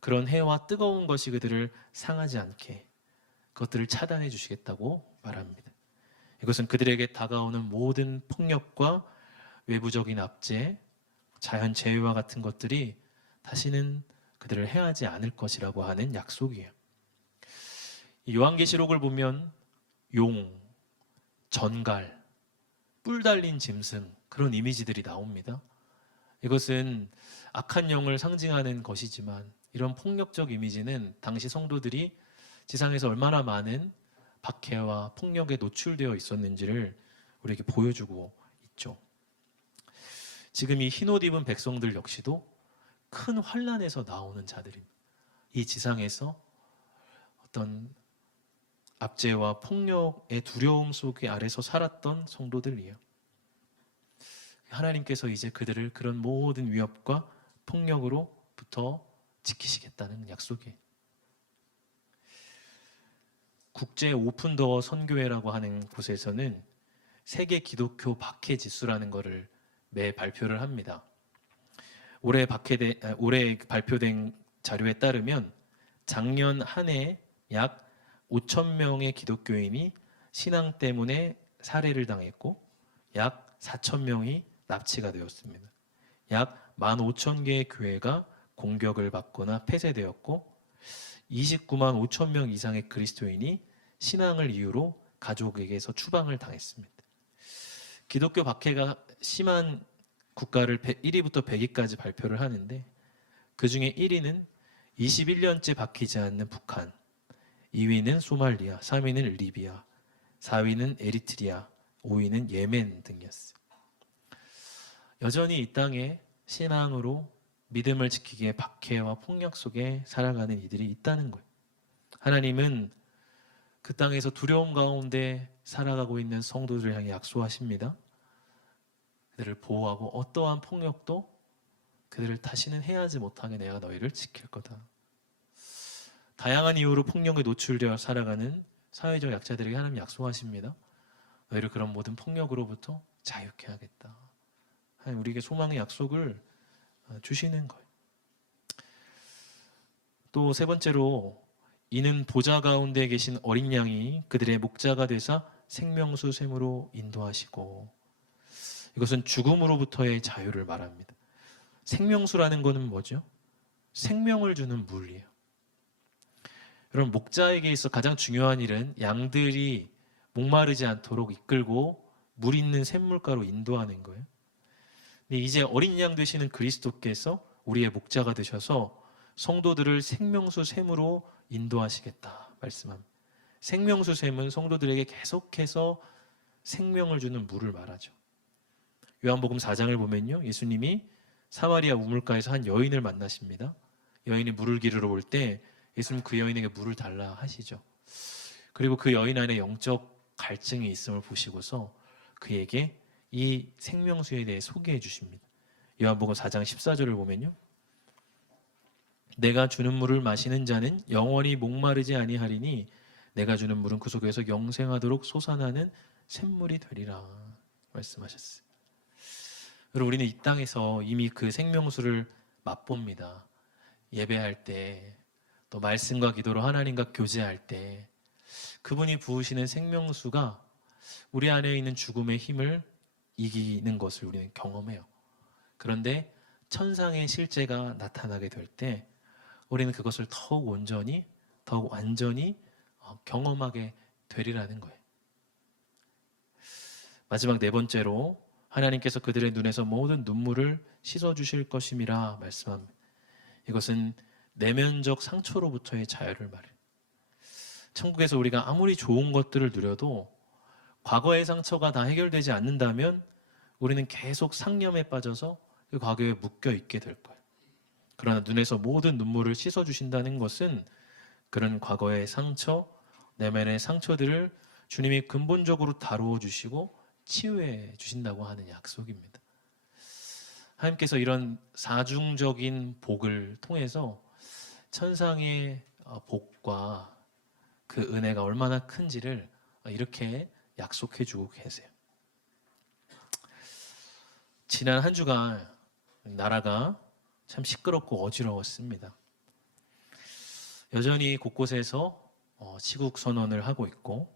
그런 해와 뜨거운 것이 그들을 상하지 않게 그것들을 차단해 주시겠다고 말합니다. 이것은 그들에게 다가오는 모든 폭력과 외부적인 압제, 자연 재해와 같은 것들이 다시는 그들을 해하지 않을 것이라고 하는 약속이에요. 이 요한계시록을 보면 용, 전갈, 뿔 달린 짐승 그런 이미지들이 나옵니다. 이것은 악한 영을 상징하는 것이지만 이런 폭력적 이미지는 당시 성도들이 지상에서 얼마나 많은 박해와 폭력에 노출되어 있었는지를 우리에게 보여주고 있죠. 지금 이 흰옷 입은 백성들 역시도 큰 환난에서 나오는 자들입니다. 이 지상에서 어떤 압제와 폭력의 두려움 속에 아래서 살았던 성도들이에요. 하나님께서 이제 그들을 그런 모든 위협과 폭력으로부터 지키시겠다는 약속이에요. 국제 오픈도어 선교회라고 하는 곳에서는 세계 기독교 박해 지수라는 것을 매 발표를 합니다. 올해 발표된 자료에 따르면 작년 한 해 약 5천 명의 기독교인이 신앙 때문에 살해를 당했고 약 4천 명이 납치가 되었습니다. 약 15,000개의 교회가 공격을 받거나 폐쇄되었고 29만 5천 명 이상의 그리스도인이 신앙을 이유로 가족에게서 추방을 당했습니다. 기독교 박해가 심한 국가를 1위부터 100위까지 발표를 하는데 그 중에 1위는 21년째 바뀌지 않는 북한, 2위는 소말리아, 3위는 리비아, 4위는 에리트리아, 5위는 예멘 등이었어요. 여전히 이 땅에 신앙으로 믿음을 지키기에 박해와 폭력 속에 살아가는 이들이 있다는 거예요. 하나님은 그 땅에서 두려움 가운데 살아가고 있는 성도들을 향해 약속하십니다. 그들을 보호하고 어떠한 폭력도 그들을 다시는 해하지 못하게 내가 너희를 지킬 거다. 다양한 이유로 폭력에 노출되어 살아가는 사회적 약자들에게 하나님 약속하십니다. 너희를 그런 모든 폭력으로부터 자유케 하겠다. 하나님 우리에게 소망의 약속을 주시는 거예요. 또 세 번째로 이는 보좌 가운데 계신 어린 양이 그들의 목자가 되사 생명수 샘으로 인도하시고, 이것은 죽음으로부터의 자유를 말합니다. 생명수라는 것은 뭐죠? 생명을 주는 물이에요. 여러분, 목자에게 있어 가장 중요한 일은 양들이 목마르지 않도록 이끌고 물 있는 샘물가로 인도하는 거예요. 근데 이제 어린 양 되시는 그리스도께서 우리의 목자가 되셔서 성도들을 생명수 샘으로 인도하시겠다 말씀합니다. 생명수 샘은 성도들에게 계속해서 생명을 주는 물을 말하죠. 요한복음 4장을 보면요, 예수님이 사마리아 우물가에서 한 여인을 만나십니다. 여인이 물을 기르러 올 때 예수님 그 여인에게 물을 달라 하시죠. 그리고 그 여인 안에 영적 갈증이 있음을 보시고서 그에게 이 생명수에 대해 소개해 주십니다. 요한복음 4장 14절을 보면요, 내가 주는 물을 마시는 자는 영원히 목마르지 아니하리니 내가 주는 물은 그 속에서 영생하도록 솟아나는 샘물이 되리라 말씀하셨어요. 여러분, 우리는 이 땅에서 이미 그 생명수를 맛봅니다. 예배할 때, 또 말씀과 기도로 하나님과 교제할 때 그분이 부으시는 생명수가 우리 안에 있는 죽음의 힘을 이기는 것을 우리는 경험해요. 그런데 천상의 실제가 나타나게 될 때 우리는 그것을 더욱 온전히, 더욱 완전히 경험하게 되리라는 거예요. 마지막 네 번째로 하나님께서 그들의 눈에서 모든 눈물을 씻어주실 것임이라 말씀합니다. 이것은 내면적 상처로부터의 자유를 말해요. 천국에서 우리가 아무리 좋은 것들을 누려도 과거의 상처가 다 해결되지 않는다면 우리는 계속 상념에 빠져서 그 과거에 묶여 있게 될 거예요. 그러나 눈에서 모든 눈물을 씻어주신다는 것은 그런 과거의 상처, 내면의 상처들을 주님이 근본적으로 다루어 주시고 치유해 주신다고 하는 약속입니다. 하나님께서 이런 사중적인 복을 통해서 천상의 복과 그 은혜가 얼마나 큰지를 이렇게 약속해 주고 계세요. 지난 한 주간 나라가 참 시끄럽고 어지러웠습니다. 여전히 곳곳에서 시국 선언을 하고 있고,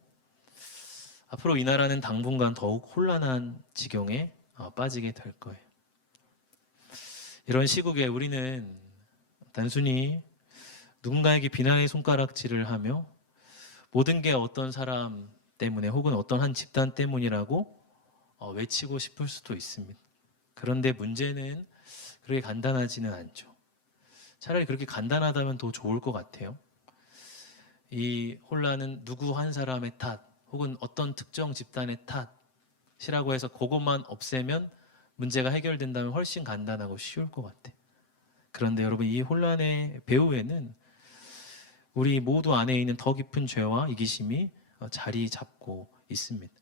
앞으로 이 나라는 당분간 더욱 혼란한 지경에 빠지게 될 거예요. 이런 시국에 우리는 단순히 누군가에게 비난의 손가락질을 하며 모든 게 어떤 사람 때문에 혹은 어떤 한 집단 때문이라고 외치고 싶을 수도 있습니다. 그런데 문제는 그렇게 간단하지는 않죠. 차라리 그렇게 간단하다면 더 좋을 것 같아요. 이 혼란은 누구 한 사람의 탓 혹은 어떤 특정 집단의 탓이라고 해서 그것만 없애면 문제가 해결된다면 훨씬 간단하고 쉬울 것 같아요. 그런데 여러분, 이 혼란의 배후에는 우리 모두 안에 있는 더 깊은 죄와 이기심이 자리 잡고 있습니다.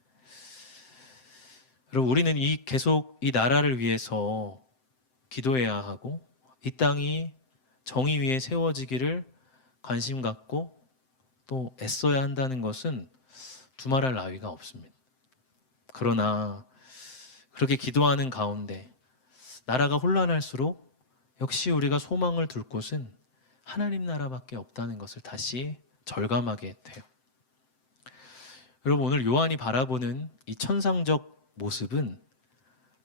여러분, 우리는 계속 이 나라를 위해서 기도해야 하고 이 땅이 정의 위에 세워지기를 관심 갖고 또 애써야 한다는 것은 두말할 나위가 없습니다. 그러나 그렇게 기도하는 가운데 나라가 혼란할수록 역시 우리가 소망을 둘 곳은 하나님 나라밖에 없다는 것을 다시 절감하게 돼요. 여러분, 오늘 요한이 바라보는 이 천상적 모습은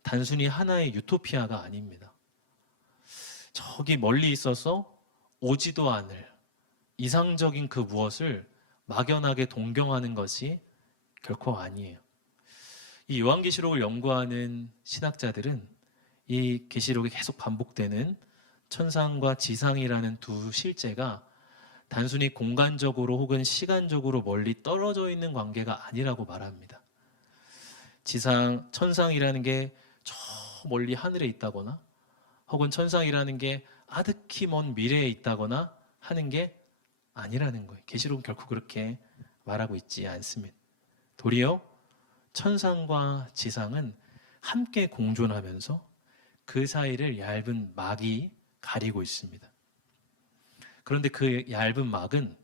단순히 하나의 유토피아가 아닙니다. 저기 멀리 있어서 오지도 않을 이상적인 그 무엇을 막연하게 동경하는 것이 결코 아니에요. 이 요한계시록을 연구하는 신학자들은 이 계시록에 계속 반복되는 천상과 지상이라는 두 실제가 단순히 공간적으로 혹은 시간적으로 멀리 떨어져 있는 관계가 아니라고 말합니다. 천상이라는 게 저 멀리 하늘에 있다거나 혹은 천상이라는 게 아득히 먼 미래에 있다거나 하는 게 아니라는 거예요. 계시록은 결코 그렇게 말하고 있지 않습니다. 도리어 천상과 지상은 함께 공존하면서 그 사이를 얇은 막이 가리고 있습니다. 그런데 그 얇은 막은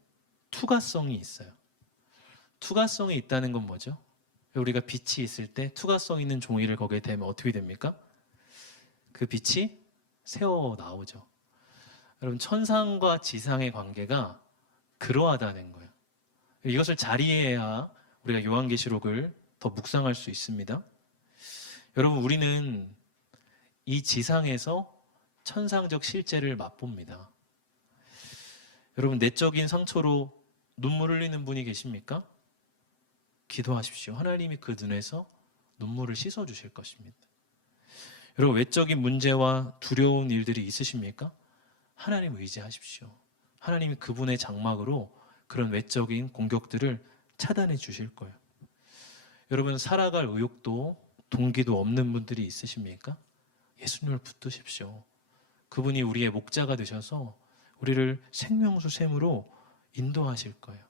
투과성이 있어요. 투과성이 있다는 건 뭐죠? 우리가 빛이 있을 때 투과성 있는 종이를 거기에 대면 어떻게 됩니까? 그 빛이 새어 나오죠. 여러분, 천상과 지상의 관계가 그러하다는 거예요. 이것을 잘 이해해야 우리가 요한계시록을 더 묵상할 수 있습니다. 여러분, 우리는 이 지상에서 천상적 실제를 맛봅니다. 여러분, 내적인 상처로 눈물 흘리는 분이 계십니까? 기도하십시오. 하나님이 그 눈에서 눈물을 씻어 주실 것입니다. 여러분, 외적인 문제와 두려운 일들이 있으십니까? 하나님 의지하십시오. 하나님이 그분의 장막으로 그런 외적인 공격들을 차단해 주실 거예요. 여러분, 살아갈 의욕도 동기도 없는 분들이 있으십니까? 예수님을 붙드십시오. 그분이 우리의 목자가 되셔서 우리를 생명수 샘으로 인도하실 거예요.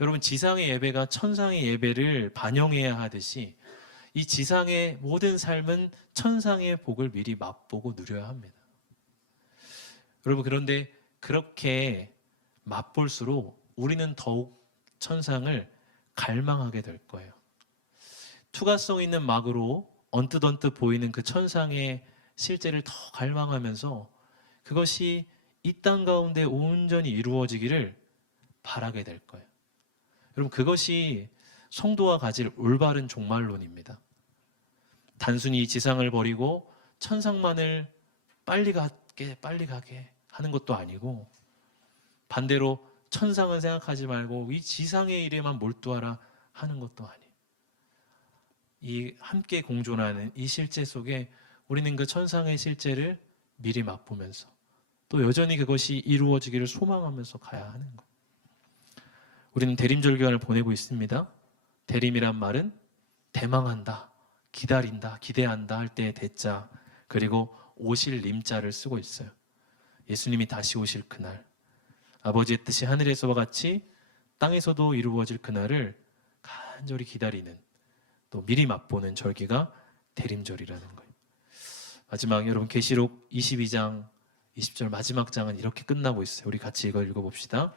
여러분, 지상의 예배가 천상의 예배를 반영해야 하듯이 이 지상의 모든 삶은 천상의 복을 미리 맛보고 누려야 합니다. 여러분, 그런데 그렇게 맛볼수록 우리는 더욱 천상을 갈망하게 될 거예요. 투과성 있는 막으로 언뜻 보이는 그 천상의 실제를 더 갈망하면서 그것이 이 땅 가운데 온전히 이루어지기를 바라게 될 거예요. 여러분, 그것이 성도와 가질 올바른 종말론입니다. 단순히 이 지상을 버리고 천상만을 빨리 가게 하는 것도 아니고, 반대로 천상은 생각하지 말고 이 지상의 일에만 몰두하라 하는 것도 아니에요. 이 함께 공존하는 이 실제 속에 우리는 그 천상의 실제를 미리 맛보면서 또 여전히 그것이 이루어지기를 소망하면서 가야 하는 거예요. 우리는 대림절 기간을 보내고 있습니다. 대림이란 말은 대망한다, 기다린다, 기대한다 할 때의 대자, 그리고 오실 림자를 쓰고 있어요. 예수님이 다시 오실 그날, 아버지의 뜻이 하늘에서와 같이 땅에서도 이루어질 그날을 간절히 기다리는, 또 미리 맛보는 절기가 대림절이라는 거예요. 마지막, 여러분, 계시록 22장 20절 마지막 장은 이렇게 끝나고 있어요. 우리 같이 이걸 읽어봅시다.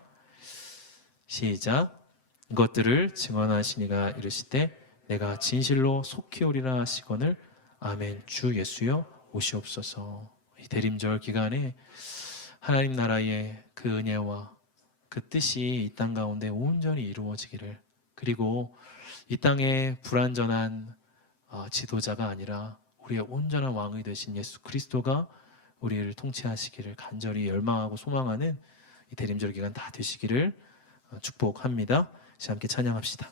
시작. 이것들을 증언하시니가 이르시되 내가 진실로 속히 오리라 하시거늘 아멘. 주 예수여 오시옵소서. 이 대림절 기간에 하나님 나라의 그 은혜와 그 뜻이 이 땅 가운데 온전히 이루어지기를, 그리고 이 땅에 불완전한 지도자가 아니라 우리의 온전한 왕이 되신 예수 그리스도가 우리를 통치하시기를 간절히 열망하고 소망하는 이 대림절 기간 다 되시기를 축복합니다. 이제 함께 찬양합시다.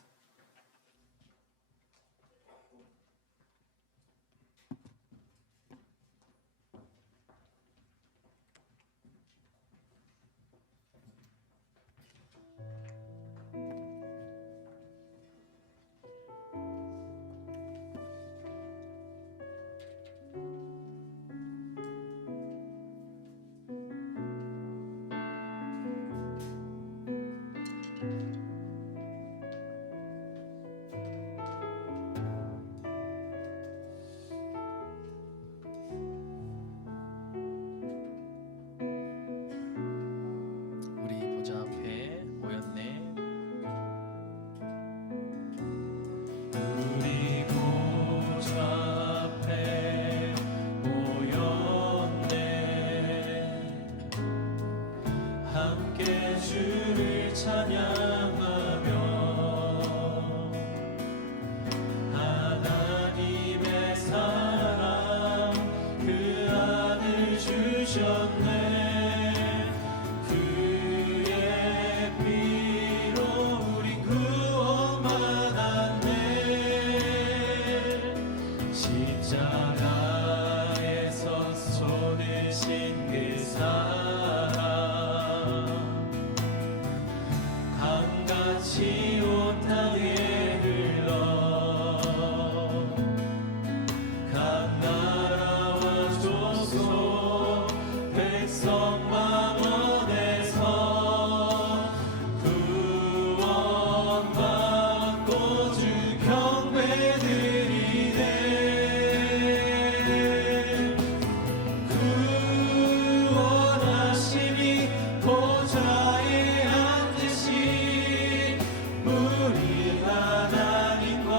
우리 보좌 앞에 모였네. 우리 보좌 앞에 모였네. 함께 주를 찬양하며 하나님의 사랑 그 아들 주셨네. 십자가에서 손을 신 그 사랑 강같이 온 땅에 흘러 각 나라와 족속 백성 만원에서 구원받고 주 경배드리네. 구원하심이 보좌에 앉으신 우리 하나님과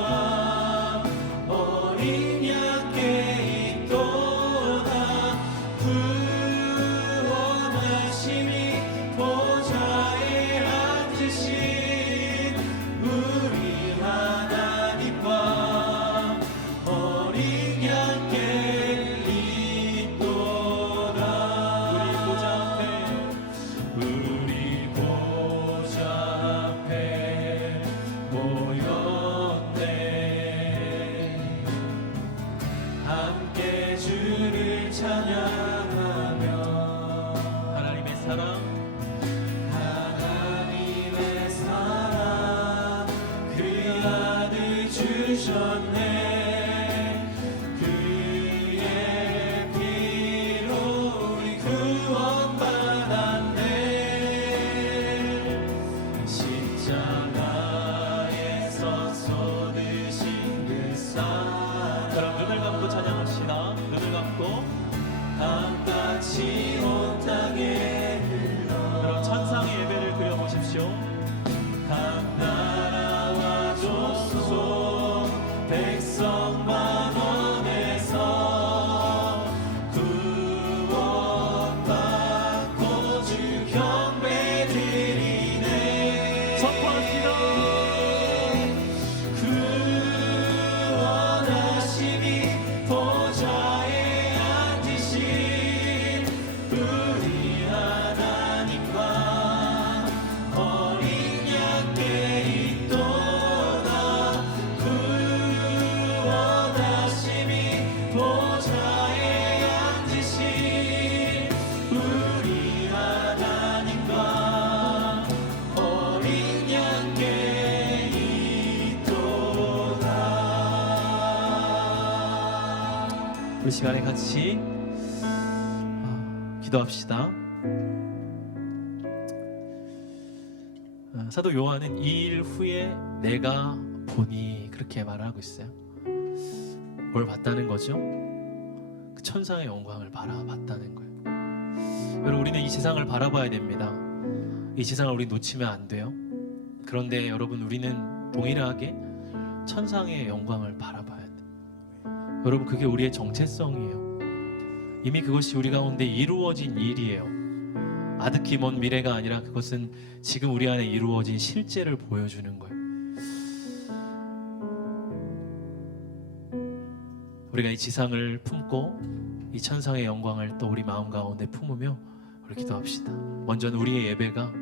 어린 양께 있도다. 구원하심이 보좌에 앉으신 우리 하나님과 어린 양께 있도다. 우리 보좌 앞에 모였네. 함께 주를 찬양하며 하나님의 사랑 그 아들 주셨네. 그의 피로 우리 구원받았네. 십자가에서 쏟으신 그 사랑. 그럼 눈을 감고 찬양합시다. 눈을 감고 강같이 온 땅에 흘러. 그럼 천상의 예배를 드려보십시오. 각 나라와 족속 백성 만원에서 구원받고 주 경배드리네. 선포합시다. 구원하심이 보좌에 앉으신 우리 하나님과 어린 양께 있도다. 구원하심이 보좌에 앉으신 우리 하나님과 어린 양께 있도다. 우리 시간에 같이 기도합시다. 사도 요한은 이 일 후에 내가 보니 그렇게 말하고 있어요. 뭘 봤다는 거죠? 그 천상의 영광을 바라봤다는 거예요. 여러분, 우리는 이 세상을 바라봐야 됩니다. 이 세상을 우리 놓치면 안 돼요. 그런데 여러분, 우리는 동일하게 천상의 영광을 바라봐야 돼. 여러분, 그게 우리의 정체성이에요. 이미 그것이 우리 가운데 이루어진 일이에요. 아득히 먼 미래가 아니라 그것은 지금 우리 안에 이루어진 실제를 보여주는 거예요. 우리가 이 지상을 품고 이 천상의 영광을 또 우리 마음 가운데 품으며 우리 기도합시다. 먼저는 우리의 예배가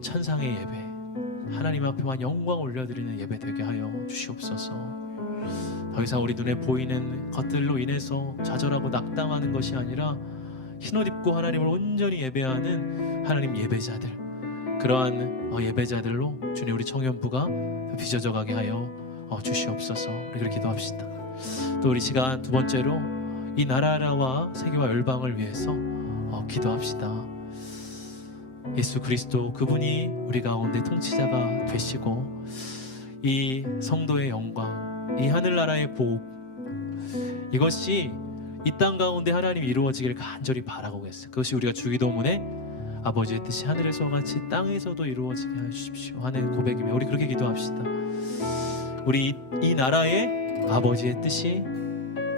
천상의 예배, 하나님 앞에만 영광 올려드리는 예배 되게 하여 주시옵소서. 더 이상 우리 눈에 보이는 것들로 인해서 좌절하고 낙담하는 것이 아니라 흰옷 입고 하나님을 온전히 예배하는 하나님 예배자들, 그러한 예배자들로 주님 우리 청년부가 빚어져 가게 하여 주시옵소서. 우리 그렇게 기도합시다. 또 우리 시간 두 번째로 이 나라와 세계와 열방을 위해서 기도합시다. 예수 그리스도 그분이 우리 가운데 통치자가 되시고 이 성도의 영광, 이 하늘나라의 복, 이것이 이 땅 가운데 하나님이 이루어지기를 간절히 바라고 계세요. 그것이 우리가 주기도문에 아버지의 뜻이 하늘에서와 같이 땅에서도 이루어지게 하십시오 하는 고백이며 우리 그렇게 기도합시다. 우리 이 나라의 아버지의 뜻이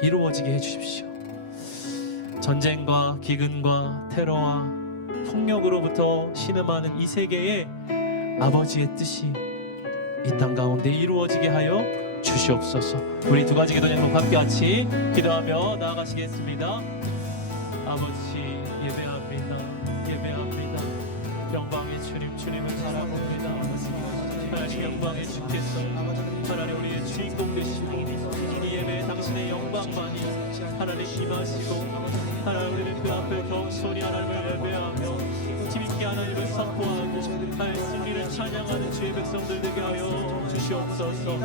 이루어지게 해주십시오. 전쟁과 기근과 테러와 폭력으로부터 신음하는 이 세계에 아버지의 뜻이 이 땅 가운데 이루어지게 하여 주시옵소서. 우리 두 가지 기도 제목 함께 같이 기도하며 나아가시겠습니다. 아버지 예배합니다. 예배합니다. 영광의 주님, 주님을 바라봅니다. 하나님 영광의 주께서 하나님 우리의 주인공 되시고 이 예배에 당신의 영광만이 하나님 임하시고 하나님 우리는 그 앞에 겸손히 하나님을 예배하며 힘있게 하나님을 선포하고 하나님의 승리를 찬양하는 주의 백성들 되게 하여 주시옵소서.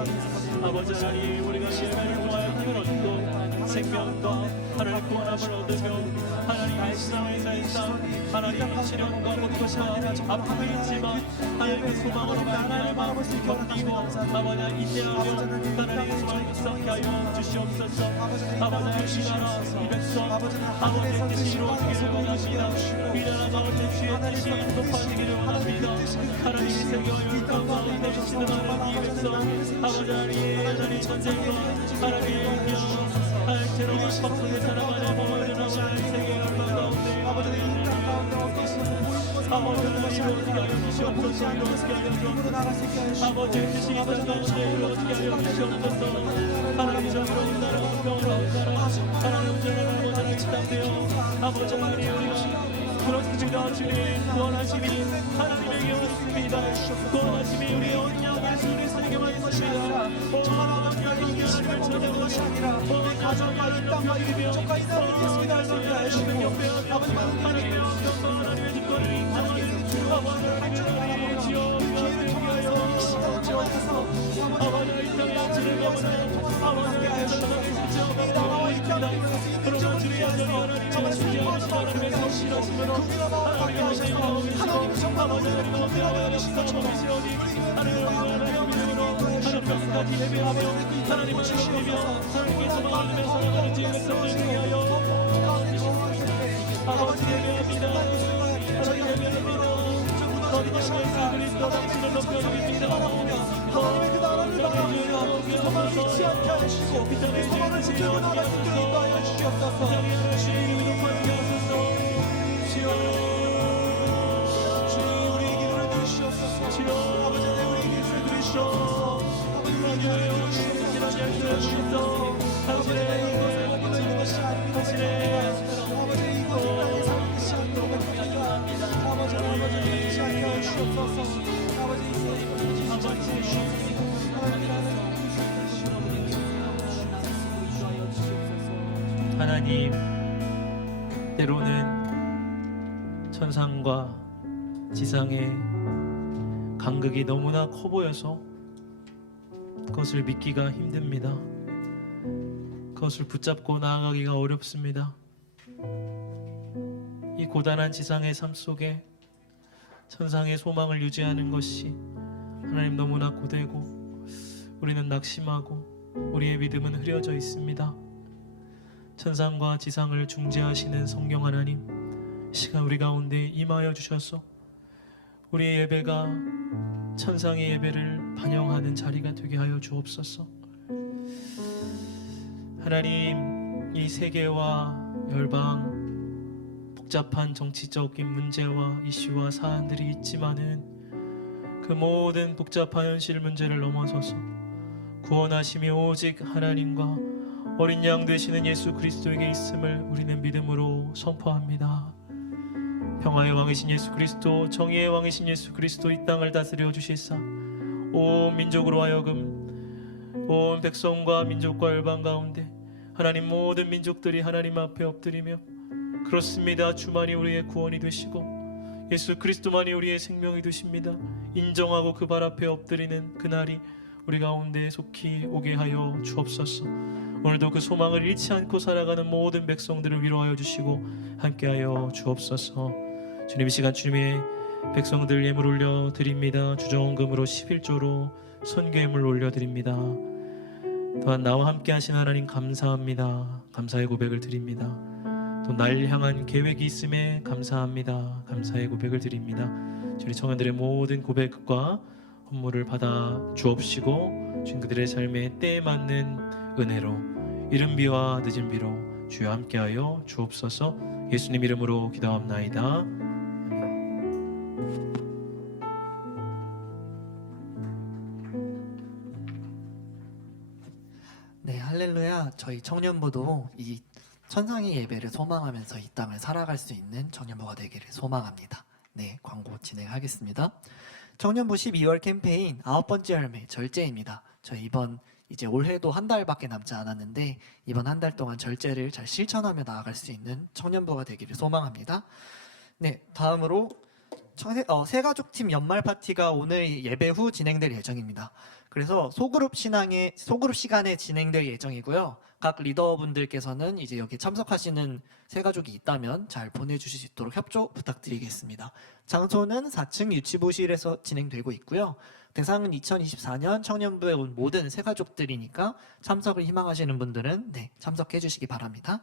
아버지 하나님 우리가 예배를 통하여 얻고 생명과 하나님의 구원함을 얻으며 하나님의 세상에서 하나님의 시련과 고통과 아픔이 있지만 하나님의 소망으로 하나님의 마음을 견디고 아버지 인내하며 하나님의 소망을 굳게 하여 주시옵소서. 아버지 이 나라 이 백성 아버지의 뜻이 이루어지기를 원합니다. 이 나라 가운데 주의 뜻이 높아지기를 원합니다. 하나님의 세계와 열방 가운데 신음하는 이 백성 아버지 하나님 전쟁과 하나님의 영향 하나님 테러와 박성의 살아가는 모든 세계 열방 가운데 아버지 이 땅 가운데 아버지 하나님 이루어지게 하여 주시옵소서. 이루어지게 하여 주옵소서. 아버지의 뜻이 이 땅 가운데 이루어지게 하여 주시옵소서. 하나님 정의로운 나라와 평화로운 나라 하나님 온전한 모자를 지당되어 아버지 하나님 우리가 그렇습니다. 주님 구원하심이 하나님에게 오습니다. 구원하심이 우리의 온 영혼을 그리스도에게만 있습니다. 온 하나님을 찾아온 것이 아니라 온 가정과 이 땅과 이 민족과 이 나라를 위해서 기도하여 주시고 아버지 하나님의 영광과 하나님의 주권을 인정하는 하나님의 지어 기회를 통하여 시간을 아버지 이 땅의 안치를 가보는 아버지 하나님의 지어가 나와 이 땅에 그러면 주의 여전히 하나님의 신기하신 하나님의 성실하심으로 하나님의 신기하심으로 아버지 하나님의 신기하심으로 하나님의 믿음으로 하나님까지 예배하며 하나님을 즐기며 하나님의 소망을 위해 살아가는 주의 백성을 위하여 아버지 예배합니다. 하나님 예배합니다. 어디 가시는 예수 그리스도 당신을 높여드립니다. 하나님의 그 나라를 바라보며 소망을 잃지 않게 하시고 이 땅의 소망을 붙들고 나가는 그들을 인도하여 주시옵소서. 주님 높아지게 하소서. 주님 우리의 기도를 들으시옵소서. 아버지 하나님 우리의 기도를 들으시옵소서. 아버지 하나님 주님께서 주시옵소서. 당신의 이것을 먹고 있는 것이 아닙니다. 당신의 아버지 이것을 땅에 사는 것이 아니도록 합니다. 아버지 그렇지 않게 하여 주시옵소서. 아버지 하나님, 때로는 천상과 지상의 간극이 너무나 커 보여서 그것을 믿기가 힘듭니다. 그것을 붙잡고 나아가기가 어렵습니다. 이 고단한 지상의 삶 속에 천상의 소망을 유지하는 것이 하나님 너무나 고되고 우리는 낙심하고 우리의 믿음은 흐려져 있습니다. 천상과 지상을 중재하시는 성령 하나님, 시간 우리 가운데 임하여 주셔서 우리의 예배가 천상의 예배를 반영하는 자리가 되게 하여 주옵소서. 하나님, 이 세계와 열방 복잡한 정치적인 문제와 이슈와 사안들이 있지만은 그 모든 복잡한 현실 문제를 넘어서서 구원하심이 오직 하나님과 어린 양 되시는 예수 그리스도에게 있음을 우리는 믿음으로 선포합니다. 평화의 왕이신 예수 그리스도, 정의의 왕이신 예수 그리스도, 이 땅을 다스려 주시사 온 민족으로 하여금 온 백성과 민족과 열방 가운데 하나님 모든 민족들이 하나님 앞에 엎드리며 그렇습니다, 주만이 우리의 구원이 되시고 예수 그리스도만이 우리의 생명이 되십니다, 인정하고 그 발 앞에 엎드리는 그날이 우리 가운데 속히 오게 하여 주옵소서. 오늘도 그 소망을 잃지 않고 살아가는 모든 백성들을 위로하여 주시고 함께하여 주옵소서. 주님, 이 시간 주님의 백성들 예물 올려드립니다. 주정금으로 11조로 선교예물 올려드립니다. 또한 나와 함께 하신 하나님 감사합니다. 감사의 고백을 드립니다. 또 날 향한 계획이 있음에 감사합니다. 감사의 고백을 드립니다. 우리 청년들의 모든 고백과 헌물을 받아 주옵시고 주님 그들의 삶에 때에 맞는 은혜로 이른 비와 늦은 비로 주여 함께하여 주옵소서. 예수님 이름으로 기도합나이다. 네, 할렐루야. 저희 청년부도 이 천상의 예배를 소망하면서 이 땅을 살아갈 수 있는 청년부가 되기를 소망합니다. 네, 광고 진행하겠습니다. 청년부 12월 캠페인 9번째 열매 절제입니다. 저희 이번 이제 올해도 한 달밖에 남지 않았는데 이번 한 달 동안 절제를 잘 실천하며 나아갈 수 있는 청년부가 되기를 소망합니다. 네, 다음으로 새가족팀 연말 파티가 오늘 예배 후 진행될 예정입니다. 그래서 소그룹 시간에 진행될 예정이고요. 각 리더분들께서는 이제 여기 참석하시는 새가족이 있다면 잘 보내주실 수 있도록 협조 부탁드리겠습니다. 장소는 4층 유치부실에서 진행되고 있고요. 대상은 2024년 청년부에 온 모든 새가족들이니까 참석을 희망하시는 분들은 참석해 주시기 바랍니다.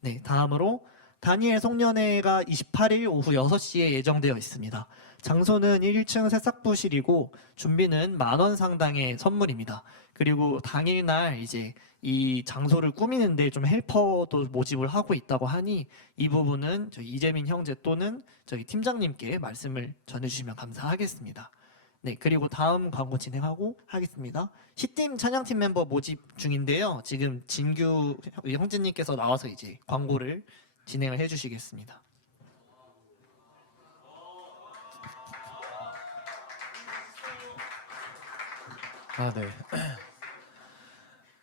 네, 다음으로 다니엘 송년회가 28일 오후 6시에 예정되어 있습니다. 장소는 1층 새싹부실이고 준비는 10,000원 상당의 선물입니다. 그리고 당일날 이제 이 장소를 꾸미는데 좀 헬퍼도 모집을 하고 있다고 하니 이 부분은 저희 이재민 형제 또는 저희 팀장님께 말씀을 전해주시면 감사하겠습니다. 네, 그리고 다음 광고 진행하고 하겠습니다. 시팀 찬양팀 멤버 모집 중인데요. 지금 진규 형제님께서 나와서 이제 광고를 진행을 해주시겠습니다. 네.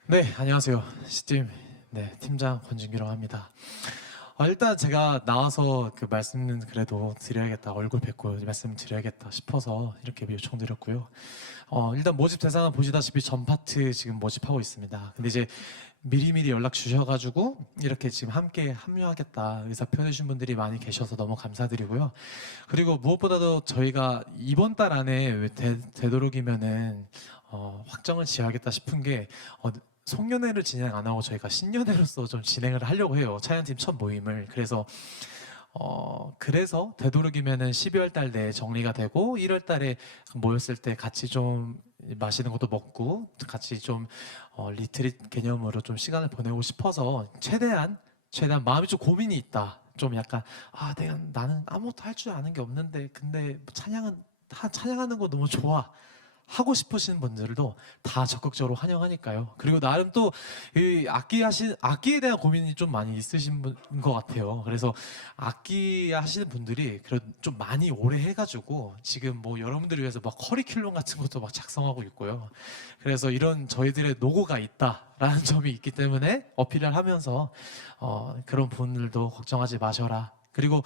네, 안녕하세요. 시팀 팀장 권진규라고 합니다. 일단 제가 나와서 그 말씀은 그래도 드려야겠다, 얼굴 뵙고 말씀 드려야겠다 싶어서 이렇게 요청드렸고요. 일단 모집 대상은 보시다시피 전 파트 지금 모집하고 있습니다. 근데 이제 미리미리 연락 주셔가지고 이렇게 지금 함께 합류하겠다 의사 표현해주신 분들이 많이 계셔서 너무 감사드리고요. 그리고 무엇보다도 저희가 이번 달 안에 되도록이면은 확정을 지어야겠다 싶은 게 송년회를 진행 안 하고 저희가 신년회로서 좀 진행을 하려고 해요. 찬양팀 첫 모임을. 그래서 되도록이면은 12월 달 내에 정리가 되고 1월 달에 모였을 때 같이 좀 맛있는 것도 먹고 같이 좀 리트릿 개념으로 좀 시간을 보내고 싶어서 최대한 마음이 좀 고민이 있다. 좀 약간 나는 아무것도 할 줄 아는 게 없는데 근데 찬양하는 거 너무 좋아. 하고 싶으신 분들도 다 적극적으로 환영하니까요. 그리고 나름 또 이 악기에 대한 고민이 좀 많이 있으신 분인 것 같아요. 그래서 악기 하시는 분들이 그래도 좀 많이 오래 해가지고 지금 뭐 여러분들을 위해서 막 커리큘럼 같은 것도 막 작성하고 있고요. 그래서 이런 저희들의 노고가 있다라는 점이 있기 때문에 어필을 하면서 그런 분들도 걱정하지 마셔라. 그리고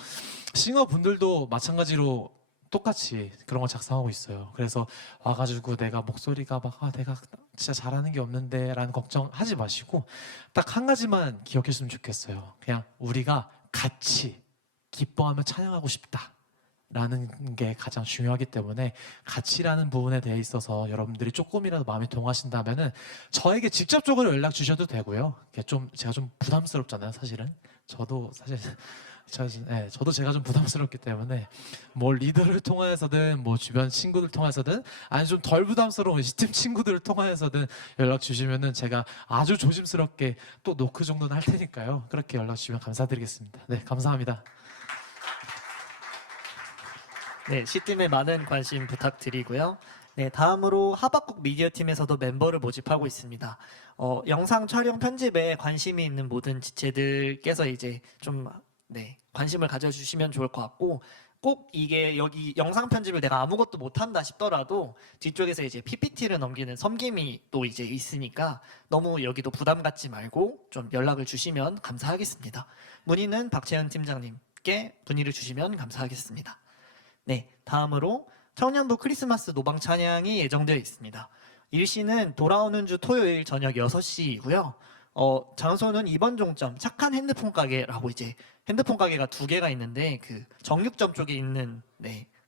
싱어 분들도 마찬가지로 똑같이 그런 거 작성하고 있어요. 그래서 와가지고 내가 목소리가 내가 진짜 잘하는 게 없는데 라는 걱정하지 마시고 딱 한 가지만 기억했으면 좋겠어요. 그냥 우리가 같이 기뻐하며 찬양하고 싶다 라는 게 가장 중요하기 때문에 같이라는 부분에 대해 있어서 여러분들이 조금이라도 마음이 동하신다면은 저에게 직접적으로 연락 주셔도 되고요. 제가 좀 부담스럽잖아요, 사실은. 저도 사실 저도 제가 좀 부담스럽기 때문에 뭐 리더를 통하여서든 뭐 주변 친구들 통해서든 아니 좀 덜 부담스러운 시팀 친구들을 통하여서든 연락 주시면은 제가 아주 조심스럽게 또 노크 정도는 할 테니까요. 그렇게 연락 주시면 감사드리겠습니다. 네, 감사합니다. 네, 시팀에 많은 관심 부탁드리고요. 네, 다음으로 하박국 미디어 팀에서도 멤버를 모집하고 있습니다. 영상 촬영 편집에 관심이 있는 모든 지체들께서 이제 좀 관심을 가져주시면 좋을 것 같고, 꼭 이게 여기 영상 편집을 내가 아무것도 못한다 싶더라도 뒤쪽에서 이제 PPT를 넘기는 섬김이 또 이제 있으니까 너무 여기도 부담 갖지 말고 좀 연락을 주시면 감사하겠습니다. 문의는 박채연 팀장님께 문의를 주시면 감사하겠습니다. 네, 다음으로 청년부 크리스마스 노방 찬양이 예정되어 있습니다. 일시는 돌아오는 주 토요일 저녁 6시이고요. 장소는 이번 종점 착한 핸드폰 가게라고 이제 핸드폰 가게가 2개가 있는데 그 정육점 쪽에 있는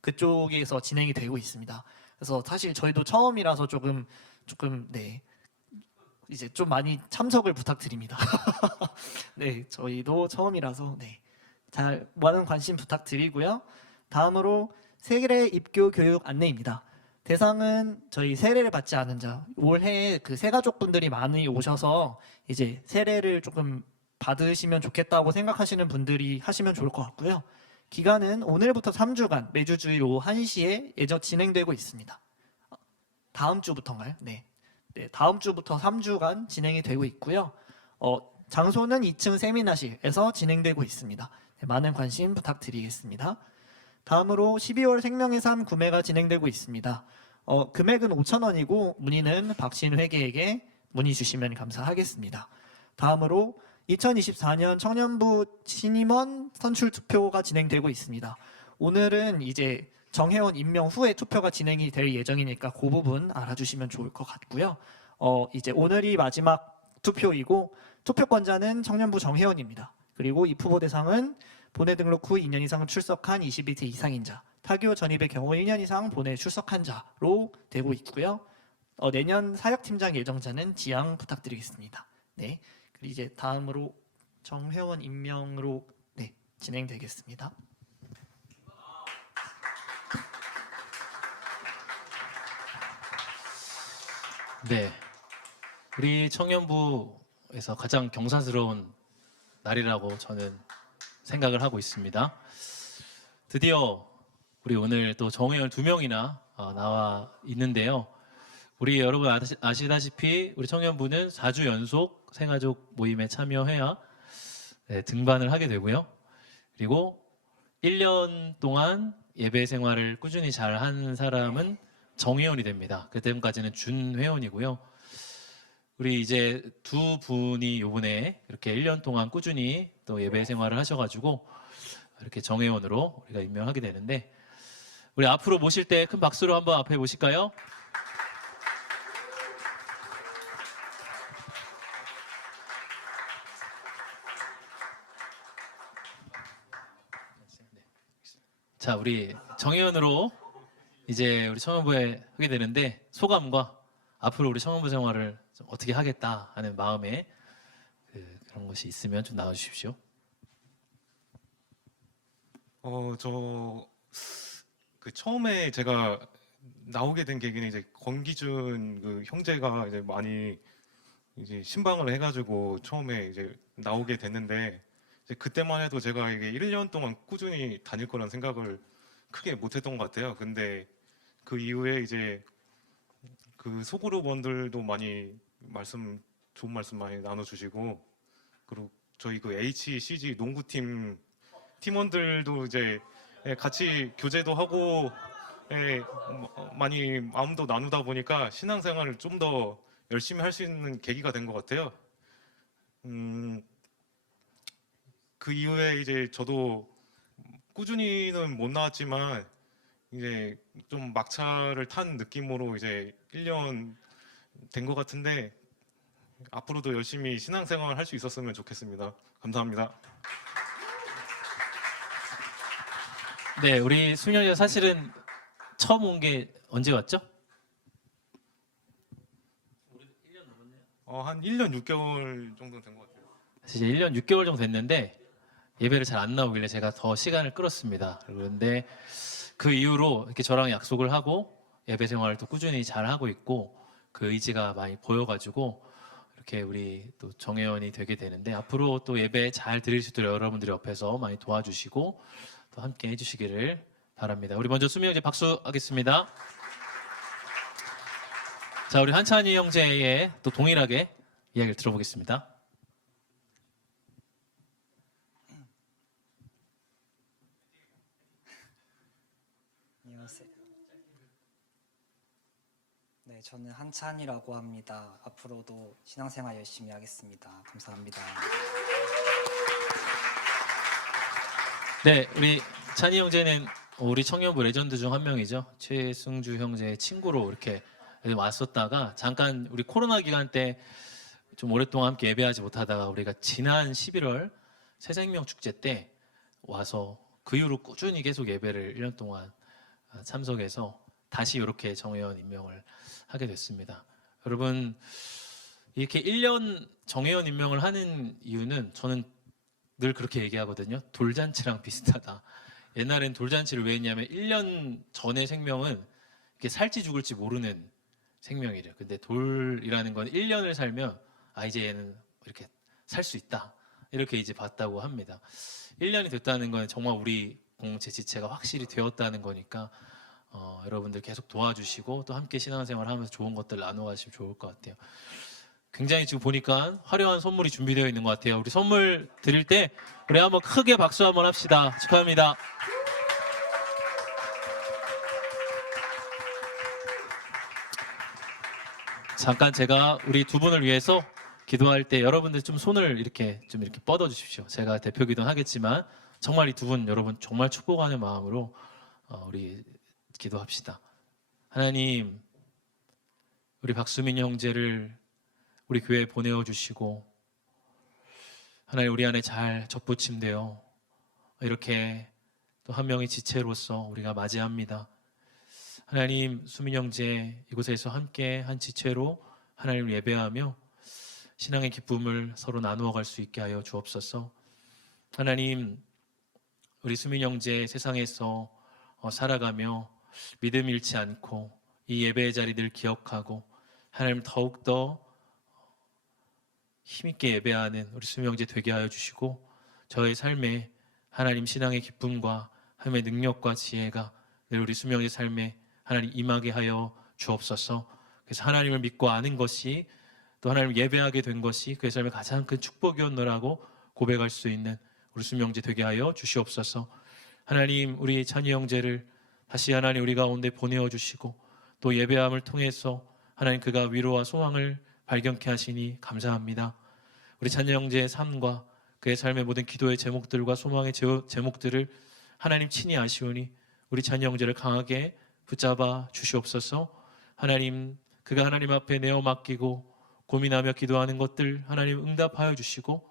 그쪽에서 진행이 되고 있습니다. 그래서 사실 저희도 처음이라서 조금 이제 좀 많이 참석을 부탁드립니다. 네, 저희도 처음이라서 잘 많은 관심 부탁드리고요. 다음으로 세례 입교 교육 안내입니다. 대상은 저희 세례를 받지 않은 자, 올해 그 새가족분들이 많이 오셔서 이제 세례를 조금 받으시면 좋겠다고 생각하시는 분들이 하시면 좋을 것 같고요. 기간은 오늘부터 3주간 매주 주일 오후 1시에 예정 진행되고 있습니다. 다음 주부터인가요? 네, 다음 주부터 3주간 진행이 되고 있고요. 장소는 2층 세미나실에서 진행되고 있습니다. 많은 관심 부탁드리겠습니다. 다음으로 12월 생명의 삶 구매가 진행되고 있습니다. 금액은 5,000원이고 문의는 박신 회계에게 문의 주시면 감사하겠습니다. 다음으로 2024년 청년부 신임원 선출 투표가 진행되고 있습니다. 오늘은 이제 정회원 임명 후에 투표가 진행이 될 예정이니까 그 부분 알아주시면 좋을 것 같고요. 이제 오늘이 마지막 투표이고 투표권자는 청년부 정회원입니다. 그리고 이 후보 대상은 본회 등록 후 2년 이상 출석한 22세 이상인 자, 타교 전입의 경우 1년 이상 본회에 출석한 자로 되고 있고요. 내년 사역팀장 예정자는 지양 부탁드리겠습니다. 네, 그리고 이제 다음으로 정회원 임명으로 진행되겠습니다. 네, 우리 청년부에서 가장 경사스러운 날이라고 저는 생각을 하고 있습니다. 드디어 우리 오늘 또 정회원 2명이나 나와 있는데요. 우리 여러분 아시다시피 우리 청년부는 4주 연속 생가족 모임에 참여해야 등반을 하게 되고요. 그리고 1년 동안 예배 생활을 꾸준히 잘 한 사람은 정회원이 됩니다. 그때까지는 준회원이고요. 우리 이제 2분이 요번에 이렇게 1년 동안 꾸준히 또 예배 생활을 하셔가지고 이렇게 정회원으로 우리가 임명하게 되는데, 우리 앞으로 모실 때 큰 박수로 한번 앞에 모실까요? 자, 우리 정회원으로 이제 우리 청년부에 하게 되는데 소감과 앞으로 우리 청년부 생활을 좀 어떻게 하겠다 하는 마음에 그런 것이 있으면 좀 나와주십시오. 처음에 제가 나오게 된 계기는 이제 권기준 그 형제가 이제 많이 이제 신방을 해가지고 처음에 이제 나오게 됐는데, 이제 그때만 해도 제가 이게 1년 동안 꾸준히 다닐 거란 생각을 크게 못했던 것 같아요. 근데 그 이후에 이제 그 소그룹원들도 많이 좋은 말씀 많이 나눠주시고, 그리고 저희 그 HCG 농구팀 팀원들도 이제 같이 교제도 하고 많이 마음도 나누다 보니까 신앙생활을 좀 더 열심히 할 수 있는 계기가 된 것 같아요. 그 이후에 이제 저도 꾸준히는 못 나왔지만 이제 좀 막차를 탄 느낌으로 이제 1년 된 것 같은데, 앞으로도 열심히 신앙생활 할 수 있었으면 좋겠습니다. 감사합니다. 네, 우리 수녀녀 사실은 처음 온 게 언제 왔죠? 한 1년 6개월 정도 된 것 같아요. 이제 1년 6개월 정도 됐는데 예배를 잘 안 나오길래 제가 더 시간을 끌었습니다. 그런데 그 이후로 이렇게 저랑 약속을 하고 예배 생활을 또 꾸준히 잘 하고 있고 그 의지가 많이 보여가지고 이렇게 우리 또 정회원이 되게 되는데 앞으로 또 예배 잘 드릴 수 있도록 여러분들이 옆에서 많이 도와주시고 또 함께 해주시기를 바랍니다. 우리 먼저 수미 형제 박수 하겠습니다. 자, 우리 한찬이 형제의 또 동일하게 이야기를 들어보겠습니다. 안녕하세요. 네, 저는 한찬이라고 합니다. 앞으로도 신앙생활 열심히 하겠습니다. 감사합니다. 네, 우리 찬이 형제는 우리 청년부 레전드 중 한 명이죠. 최승주 형제의 친구로 이렇게 왔었다가 잠깐 우리 코로나 기간 때 좀 오랫동안 함께 예배하지 못하다가 우리가 지난 11월 새생명 축제 때 와서 그 이후로 꾸준히 계속 예배를 1년 동안 참석해서 다시 이렇게 정회원 임명을 하게 됐습니다. 여러분 이렇게 1년 정회원 임명을 하는 이유는 저는 늘 그렇게 얘기하거든요. 돌잔치랑 비슷하다. 옛날엔 돌잔치를 왜 했냐면 1년 전의 생명은 이렇게 살지 죽을지 모르는 생명이래요. 근데 돌이라는 건 1년을 살면 이제 얘는 이렇게 살 수 있다. 이렇게 이제 봤다고 합니다. 1년이 됐다는 건 정말 우리 공동체 지체가 확실히 되었다는 거니까 여러분들 계속 도와주시고 또 함께 신앙생활 하면서 좋은 것들 나눠 가시면 좋을 것 같아요. 굉장히 지금 보니까 화려한 선물이 준비되어 있는 것 같아요. 우리 선물 드릴 때 우리 한번 크게 박수 한번 합시다. 축하합니다. 잠깐 제가 우리 두 분을 위해서 기도할 때 여러분들 좀 손을 이렇게 뻗어 주십시오. 제가 대표 기도는 하겠지만 정말 이 두 분 여러분 정말 축복하는 마음으로 우리 기도합시다. 하나님, 우리 박수민 형제를 우리 교회에 보내어 주시고 하나님 우리 안에 잘 접붙임되어 이렇게 또 한 명의 지체로서 우리가 맞이합니다. 하나님, 수민 형제 이곳에서 함께 한 지체로 하나님을 예배하며 신앙의 기쁨을 서로 나누어 갈 수 있게 하여 주옵소서. 하나님, 우리 수민 형제 세상에서 살아가며 믿음 잃지 않고 이 예배의 자리들 기억하고 하나님 더욱더 힘있게 예배하는 우리 수민 형제 되게 하여 주시고 저의 삶에 하나님 신앙의 기쁨과 하나님의 능력과 지혜가 늘 우리 수민 형제 삶에 하나님 임하게 하여 주옵소서. 그래서 하나님을 믿고 아는 것이 또 하나님을 예배하게 된 것이 그의 삶의 가장 큰 축복이었노라고 고백할 수 있는 우리 수민 형제 되게 하여 주시옵소서. 하나님, 우리 찬이 형제를 다시 하나님 우리 가운데 보내어 주시고 또 예배함을 통해서 하나님 그가 위로와 소망을 발견케 하시니 감사합니다. 우리 찬이 형제의 삶과 그의 삶의 모든 기도의 제목들과 소망의 제목들을 하나님 친히 아시오니 우리 찬이 형제를 강하게 붙잡아 주시옵소서. 하나님, 그가 하나님 앞에 내어 맡기고 고민하며 기도하는 것들 하나님 응답하여 주시고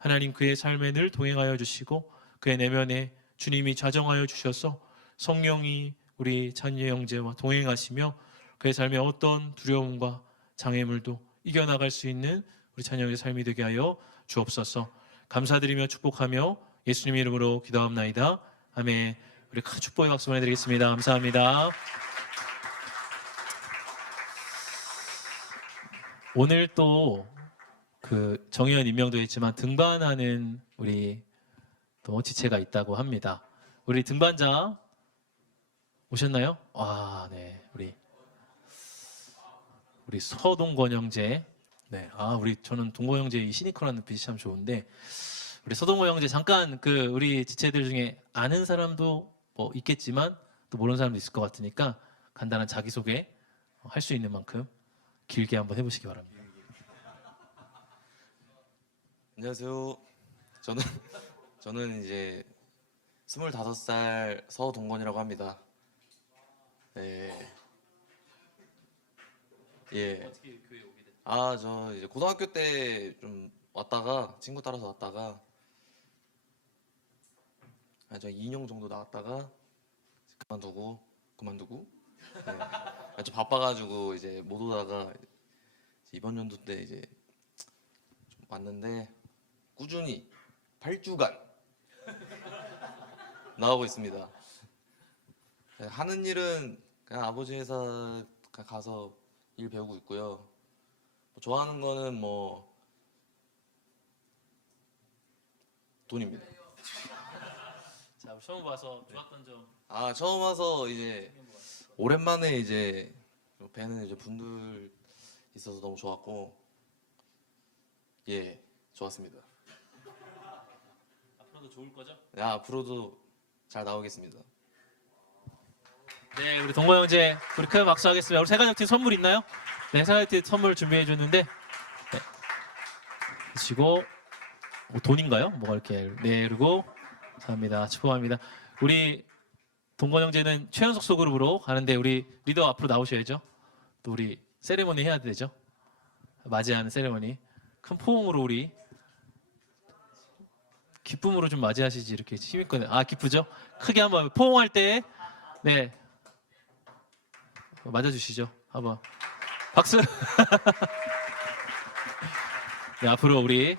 하나님 그의 삶에 늘 동행하여 주시고 그의 내면에 주님이 좌정하여 주셔서 성령이 우리 찬이 형제와 동행하시며 그의 삶에 어떤 두려움과 장애물도 이겨나갈 수 있는 우리 찬이 형제의 삶이 되게 하여 주옵소서. 감사드리며 축복하며 예수님 이름으로 기도합나이다. 아멘. 우리 큰 축복의 박수 보내드리겠습니다. 감사합니다. 오늘 또 그 정의원 임명도 있지만 등반하는 우리 또 지체가 있다고 합니다. 우리 등반자 오셨나요? 네, 우리 서동건 형제. 네, 저는 동건 형제 이 시니컬한 눈빛이 참 좋은데 우리 서동건 형제 잠깐 그 우리 지체들 중에 아는 사람도 뭐 있겠지만 또 모르는 사람도 있을 것 같으니까 간단한 자기소개 할 수 있는 만큼 길게 한번 해보시기 바랍니다. 안녕하세요. 저는 이제 25살 서동건이라고 합니다. 네. 예. 저 이제 고등학교 때 좀 왔다가 친구 따라서 왔다가 저 2년 정도 나왔다가 그만두고 네. 좀 바빠가지고 이제 못 오다가 이번 연도 때 이제 좀 왔는데 꾸준히 8주간 나오고 있습니다. 네, 하는 일은 그냥 아버지 회사 그냥 가서 일 배우고 있고요. 뭐 좋아하는 거는 뭐 돈입니다. 자, 처음 봐서 좋았던 점. 아 처음 와서 이제 오랜만에 이제 뵈는 이제 분들 있어서 너무 좋았고 예 좋았습니다. 앞으로도 좋을 거죠? 네, 앞으로도 잘 나오겠습니다. 네, 우리 동거 형제 우리 큰 박수 하겠습니다. 우리 세가족팀 선물 있나요? 네, 세가족팀 선물 준비해 줬는데 네. 주시고 뭐 돈인가요? 뭐가 이렇게 네 그리고 감사합니다. 축복합니다. 우리 동건 형제는 최연석 소그룹으로 가는데 우리 리더 앞으로 나오셔야죠. 또 우리 세레모니 해야 되죠. 맞이하는 세레모니 큰 포옹으로 우리 기쁨으로 좀 맞이하시지 이렇게 힘있거든. 아 기쁘죠? 크게 한번 포옹할 때 네 맞아주시죠. 한번 박수. 네, 앞으로 우리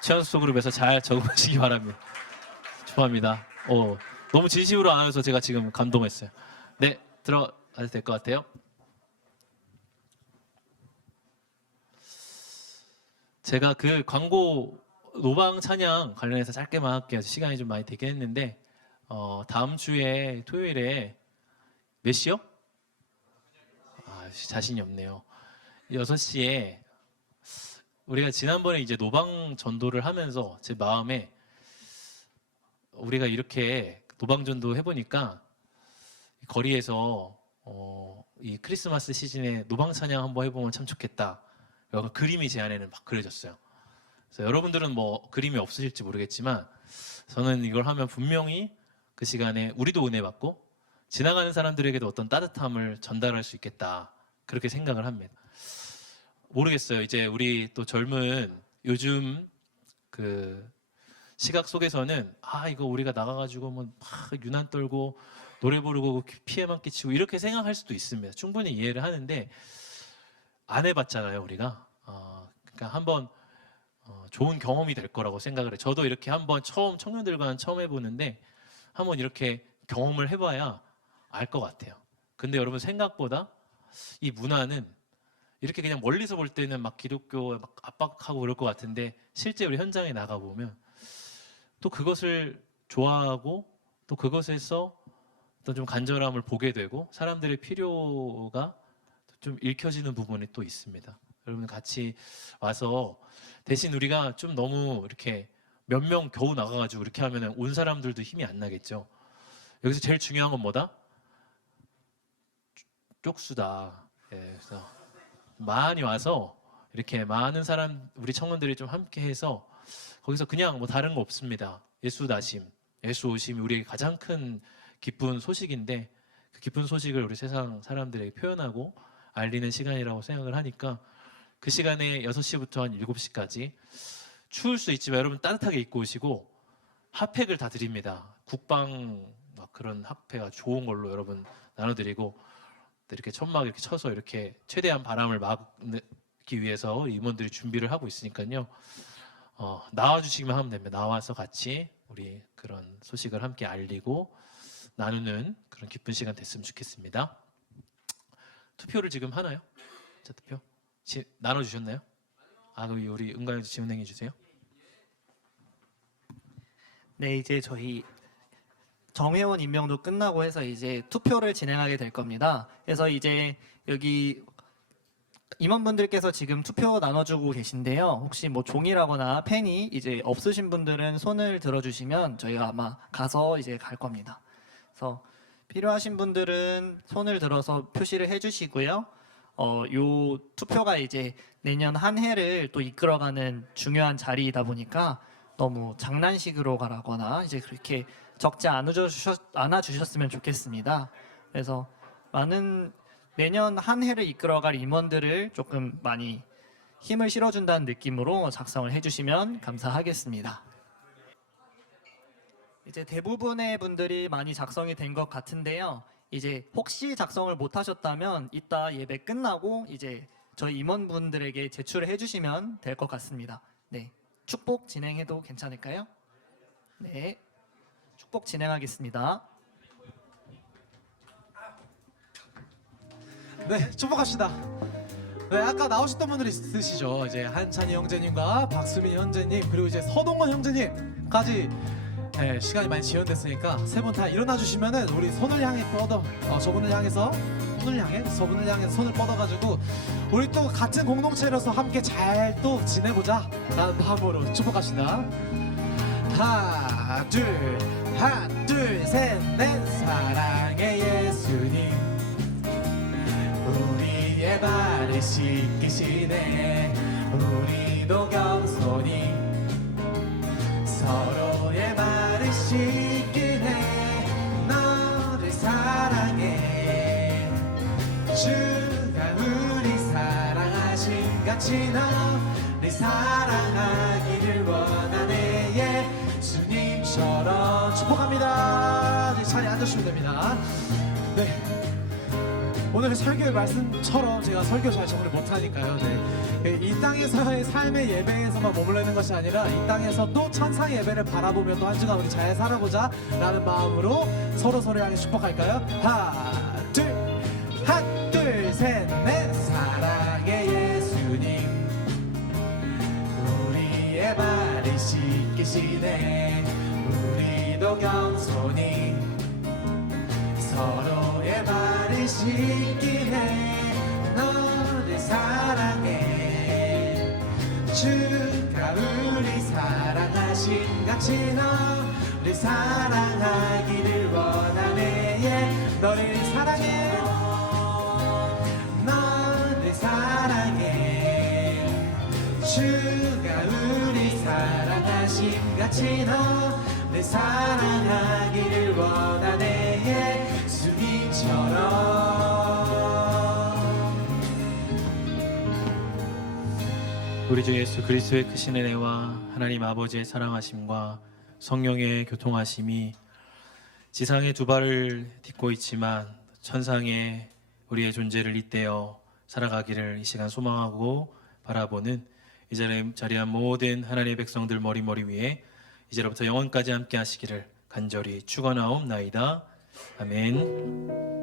최연석 소그룹에서 잘 적응하시기 바랍니다. 축하합니다. 너무 진심으로 안 와서 제가 지금 감동했어요. 네, 들어가도 될 것 같아요. 제가 그 광고 노방 찬양 관련해서 짧게만 할게요. 시간이 좀 많이 되긴 했는데 다음 주에 토요일에 몇 시요? 아, 자신이 없네요. 6시에 우리가 지난번에 이제 노방 전도를 하면서 제 마음에 우리가 이렇게 노방전도 해보니까 거리에서 이 크리스마스 시즌에 노방 찬양 한번 해보면 참 좋겠다. 여러 그림이 제 안에는 막 그려졌어요. 그래서 여러분들은 뭐 그림이 없으실지 모르겠지만 저는 이걸 하면 분명히 그 시간에 우리도 은혜 받고 지나가는 사람들에게도 어떤 따뜻함을 전달할 수 있겠다. 그렇게 생각을 합니다. 모르겠어요. 이제 우리 또 젊은 요즘 그 시각 속에서는 이거 우리가 나가가지고 뭐 막 유난 떨고 노래 부르고 피해만 끼치고 이렇게 생각할 수도 있습니다. 충분히 이해를 하는데 안 해봤잖아요 우리가. 그러니까 한번 좋은 경험이 될 거라고 생각을 해요. 저도 이렇게 한번 청년들과는 처음 해보는데 한번 이렇게 경험을 해봐야 알 것 같아요. 근데 여러분 생각보다 이 문화는 이렇게 그냥 멀리서 볼 때는 막 기독교 막 압박하고 그럴 것 같은데 실제 우리 현장에 나가 보면 또 그것을 좋아하고 또 그것에서 어떤 좀 간절함을 보게 되고 사람들의 필요가 좀 읽혀지는 부분이 또 있습니다. 여러분 같이 와서 대신 우리가 좀 너무 이렇게 몇 명 겨우 나가가지고 이렇게 하면 온 사람들도 힘이 안 나겠죠. 여기서 제일 중요한 건 뭐다? 쪽수다. 그래서 많이 와서 이렇게 많은 사람 우리 청년들이 좀 함께해서 거기서 그냥 뭐 다른 거 없습니다. 예수 나심, 예수 오심이 우리에게 가장 큰 기쁜 소식인데 그 기쁜 소식을 우리 세상 사람들에게 표현하고 알리는 시간이라고 생각을 하니까 그 시간에 6시부터 한 7시까지 추울 수 있지만 여러분 따뜻하게 입고 오시고 핫팩을 다 드립니다. 국방 막 그런 핫팩가 좋은 걸로 여러분 나눠드리고 이렇게 천막 이렇게 쳐서 이렇게 최대한 바람을 막기 위해서 임원들이 준비를 하고 있으니까요. 나와주시기만 하면 됩니다. 나와서 같이 우리 그런 소식을 함께 알리고 나누는 그런 기쁜 시간 됐으면 좋겠습니다. 투표를 지금 하나요? 자, 투표 나눠주셨나요? 그럼 우리 은가영씨 진행해 주세요. 네, 이제 저희 정회원 임명도 끝나고 해서 이제 투표를 진행하게 될 겁니다. 그래서 이제 여기 임원분들께서 지금 투표 나눠주고 계신데요. 혹시 뭐 종이라거나 펜이 이제 없으신 분들은 손을 들어주시면 저희가 아마 가서 이제 갈 겁니다. 그래서 필요하신 분들은 손을 들어서 표시를 해주시고요. 요 투표가 이제 내년 한 해를 또 이끌어가는 중요한 자리이다 보니까 너무 장난식으로 가라거나 이제 그렇게 적지 않아주셨으면 좋겠습니다. 그래서 많은 내년 한 해를 이끌어갈 임원들을 조금 많이 힘을 실어준다는 느낌으로 작성을 해주시면 감사하겠습니다. 이제 대부분의 분들이 많이 작성이 된 것 같은데요. 이제 혹시 작성을 못하셨다면 이따 예배 끝나고 이제 저희 임원분들에게 제출을 해주시면 될 것 같습니다. 네, 축복 진행해도 괜찮을까요? 네. 축복 진행하겠습니다. 네, 축복합시다. 네, 아까 나오셨던 분들 있으시죠? 이제 한찬이 형제님과 박수민 형제님 그리고 이제 서동원 형제님까지 네, 시간이 많이 지연됐으니까 세 분 다 일어나 주시면은 우리 손을 향해 저분을 향해서 저분을 향해서 손을 뻗어가지고 우리 또 같은 공동체로서 함께 잘 또 지내보자 라는 마음으로 축복합시다. 하나 둘 셋 넷 사랑의 예수님 우리의 발을 씻기시네 우리도 겸손히 서로의 발을 씻기네 너를 사랑해 주가 우리 사랑하신 같이 너를 사랑하기를 원하네 예수님처럼 축복합니다. 네, 자리에 앉으시면 됩니다. 네. 오늘 설교의 말씀처럼 제가 설교 잘 정리를 못하니까요. 네. 이 땅에서의 삶의 예배에서만 머물러 있는 것이 아니라 이 땅에서 또 천상의 예배를 바라보며 또 한 주간 우리 잘 살아보자 라는 마음으로 서로서로 향해 축복할까요? 하나 둘 셋 넷 사랑의 예수님 우리의 발을 씻기시네 우리도 겸손히 서로의 발을 씻기네 너를 사랑해 주가 우리 사랑하신 같이 너를 사랑하기를 원하네 너를 사랑해 너를 사랑해 주가 우리 사랑하신 같이 너를 사랑하기를 원하네 예수님처럼 우리 주 예수 그리스도의 크신 은혜와 하나님 아버지의 사랑하심과 성령의 교통하심이 지상의 두 발을 딛고 있지만 천상의 우리의 존재를 잇대어 살아가기를 이 시간 소망하고 바라보는 이 자리한 모든 하나님의 백성들 머리 위에 이제로부터 영원까지 함께 하시기를 간절히 축원하옵나이다. 아멘.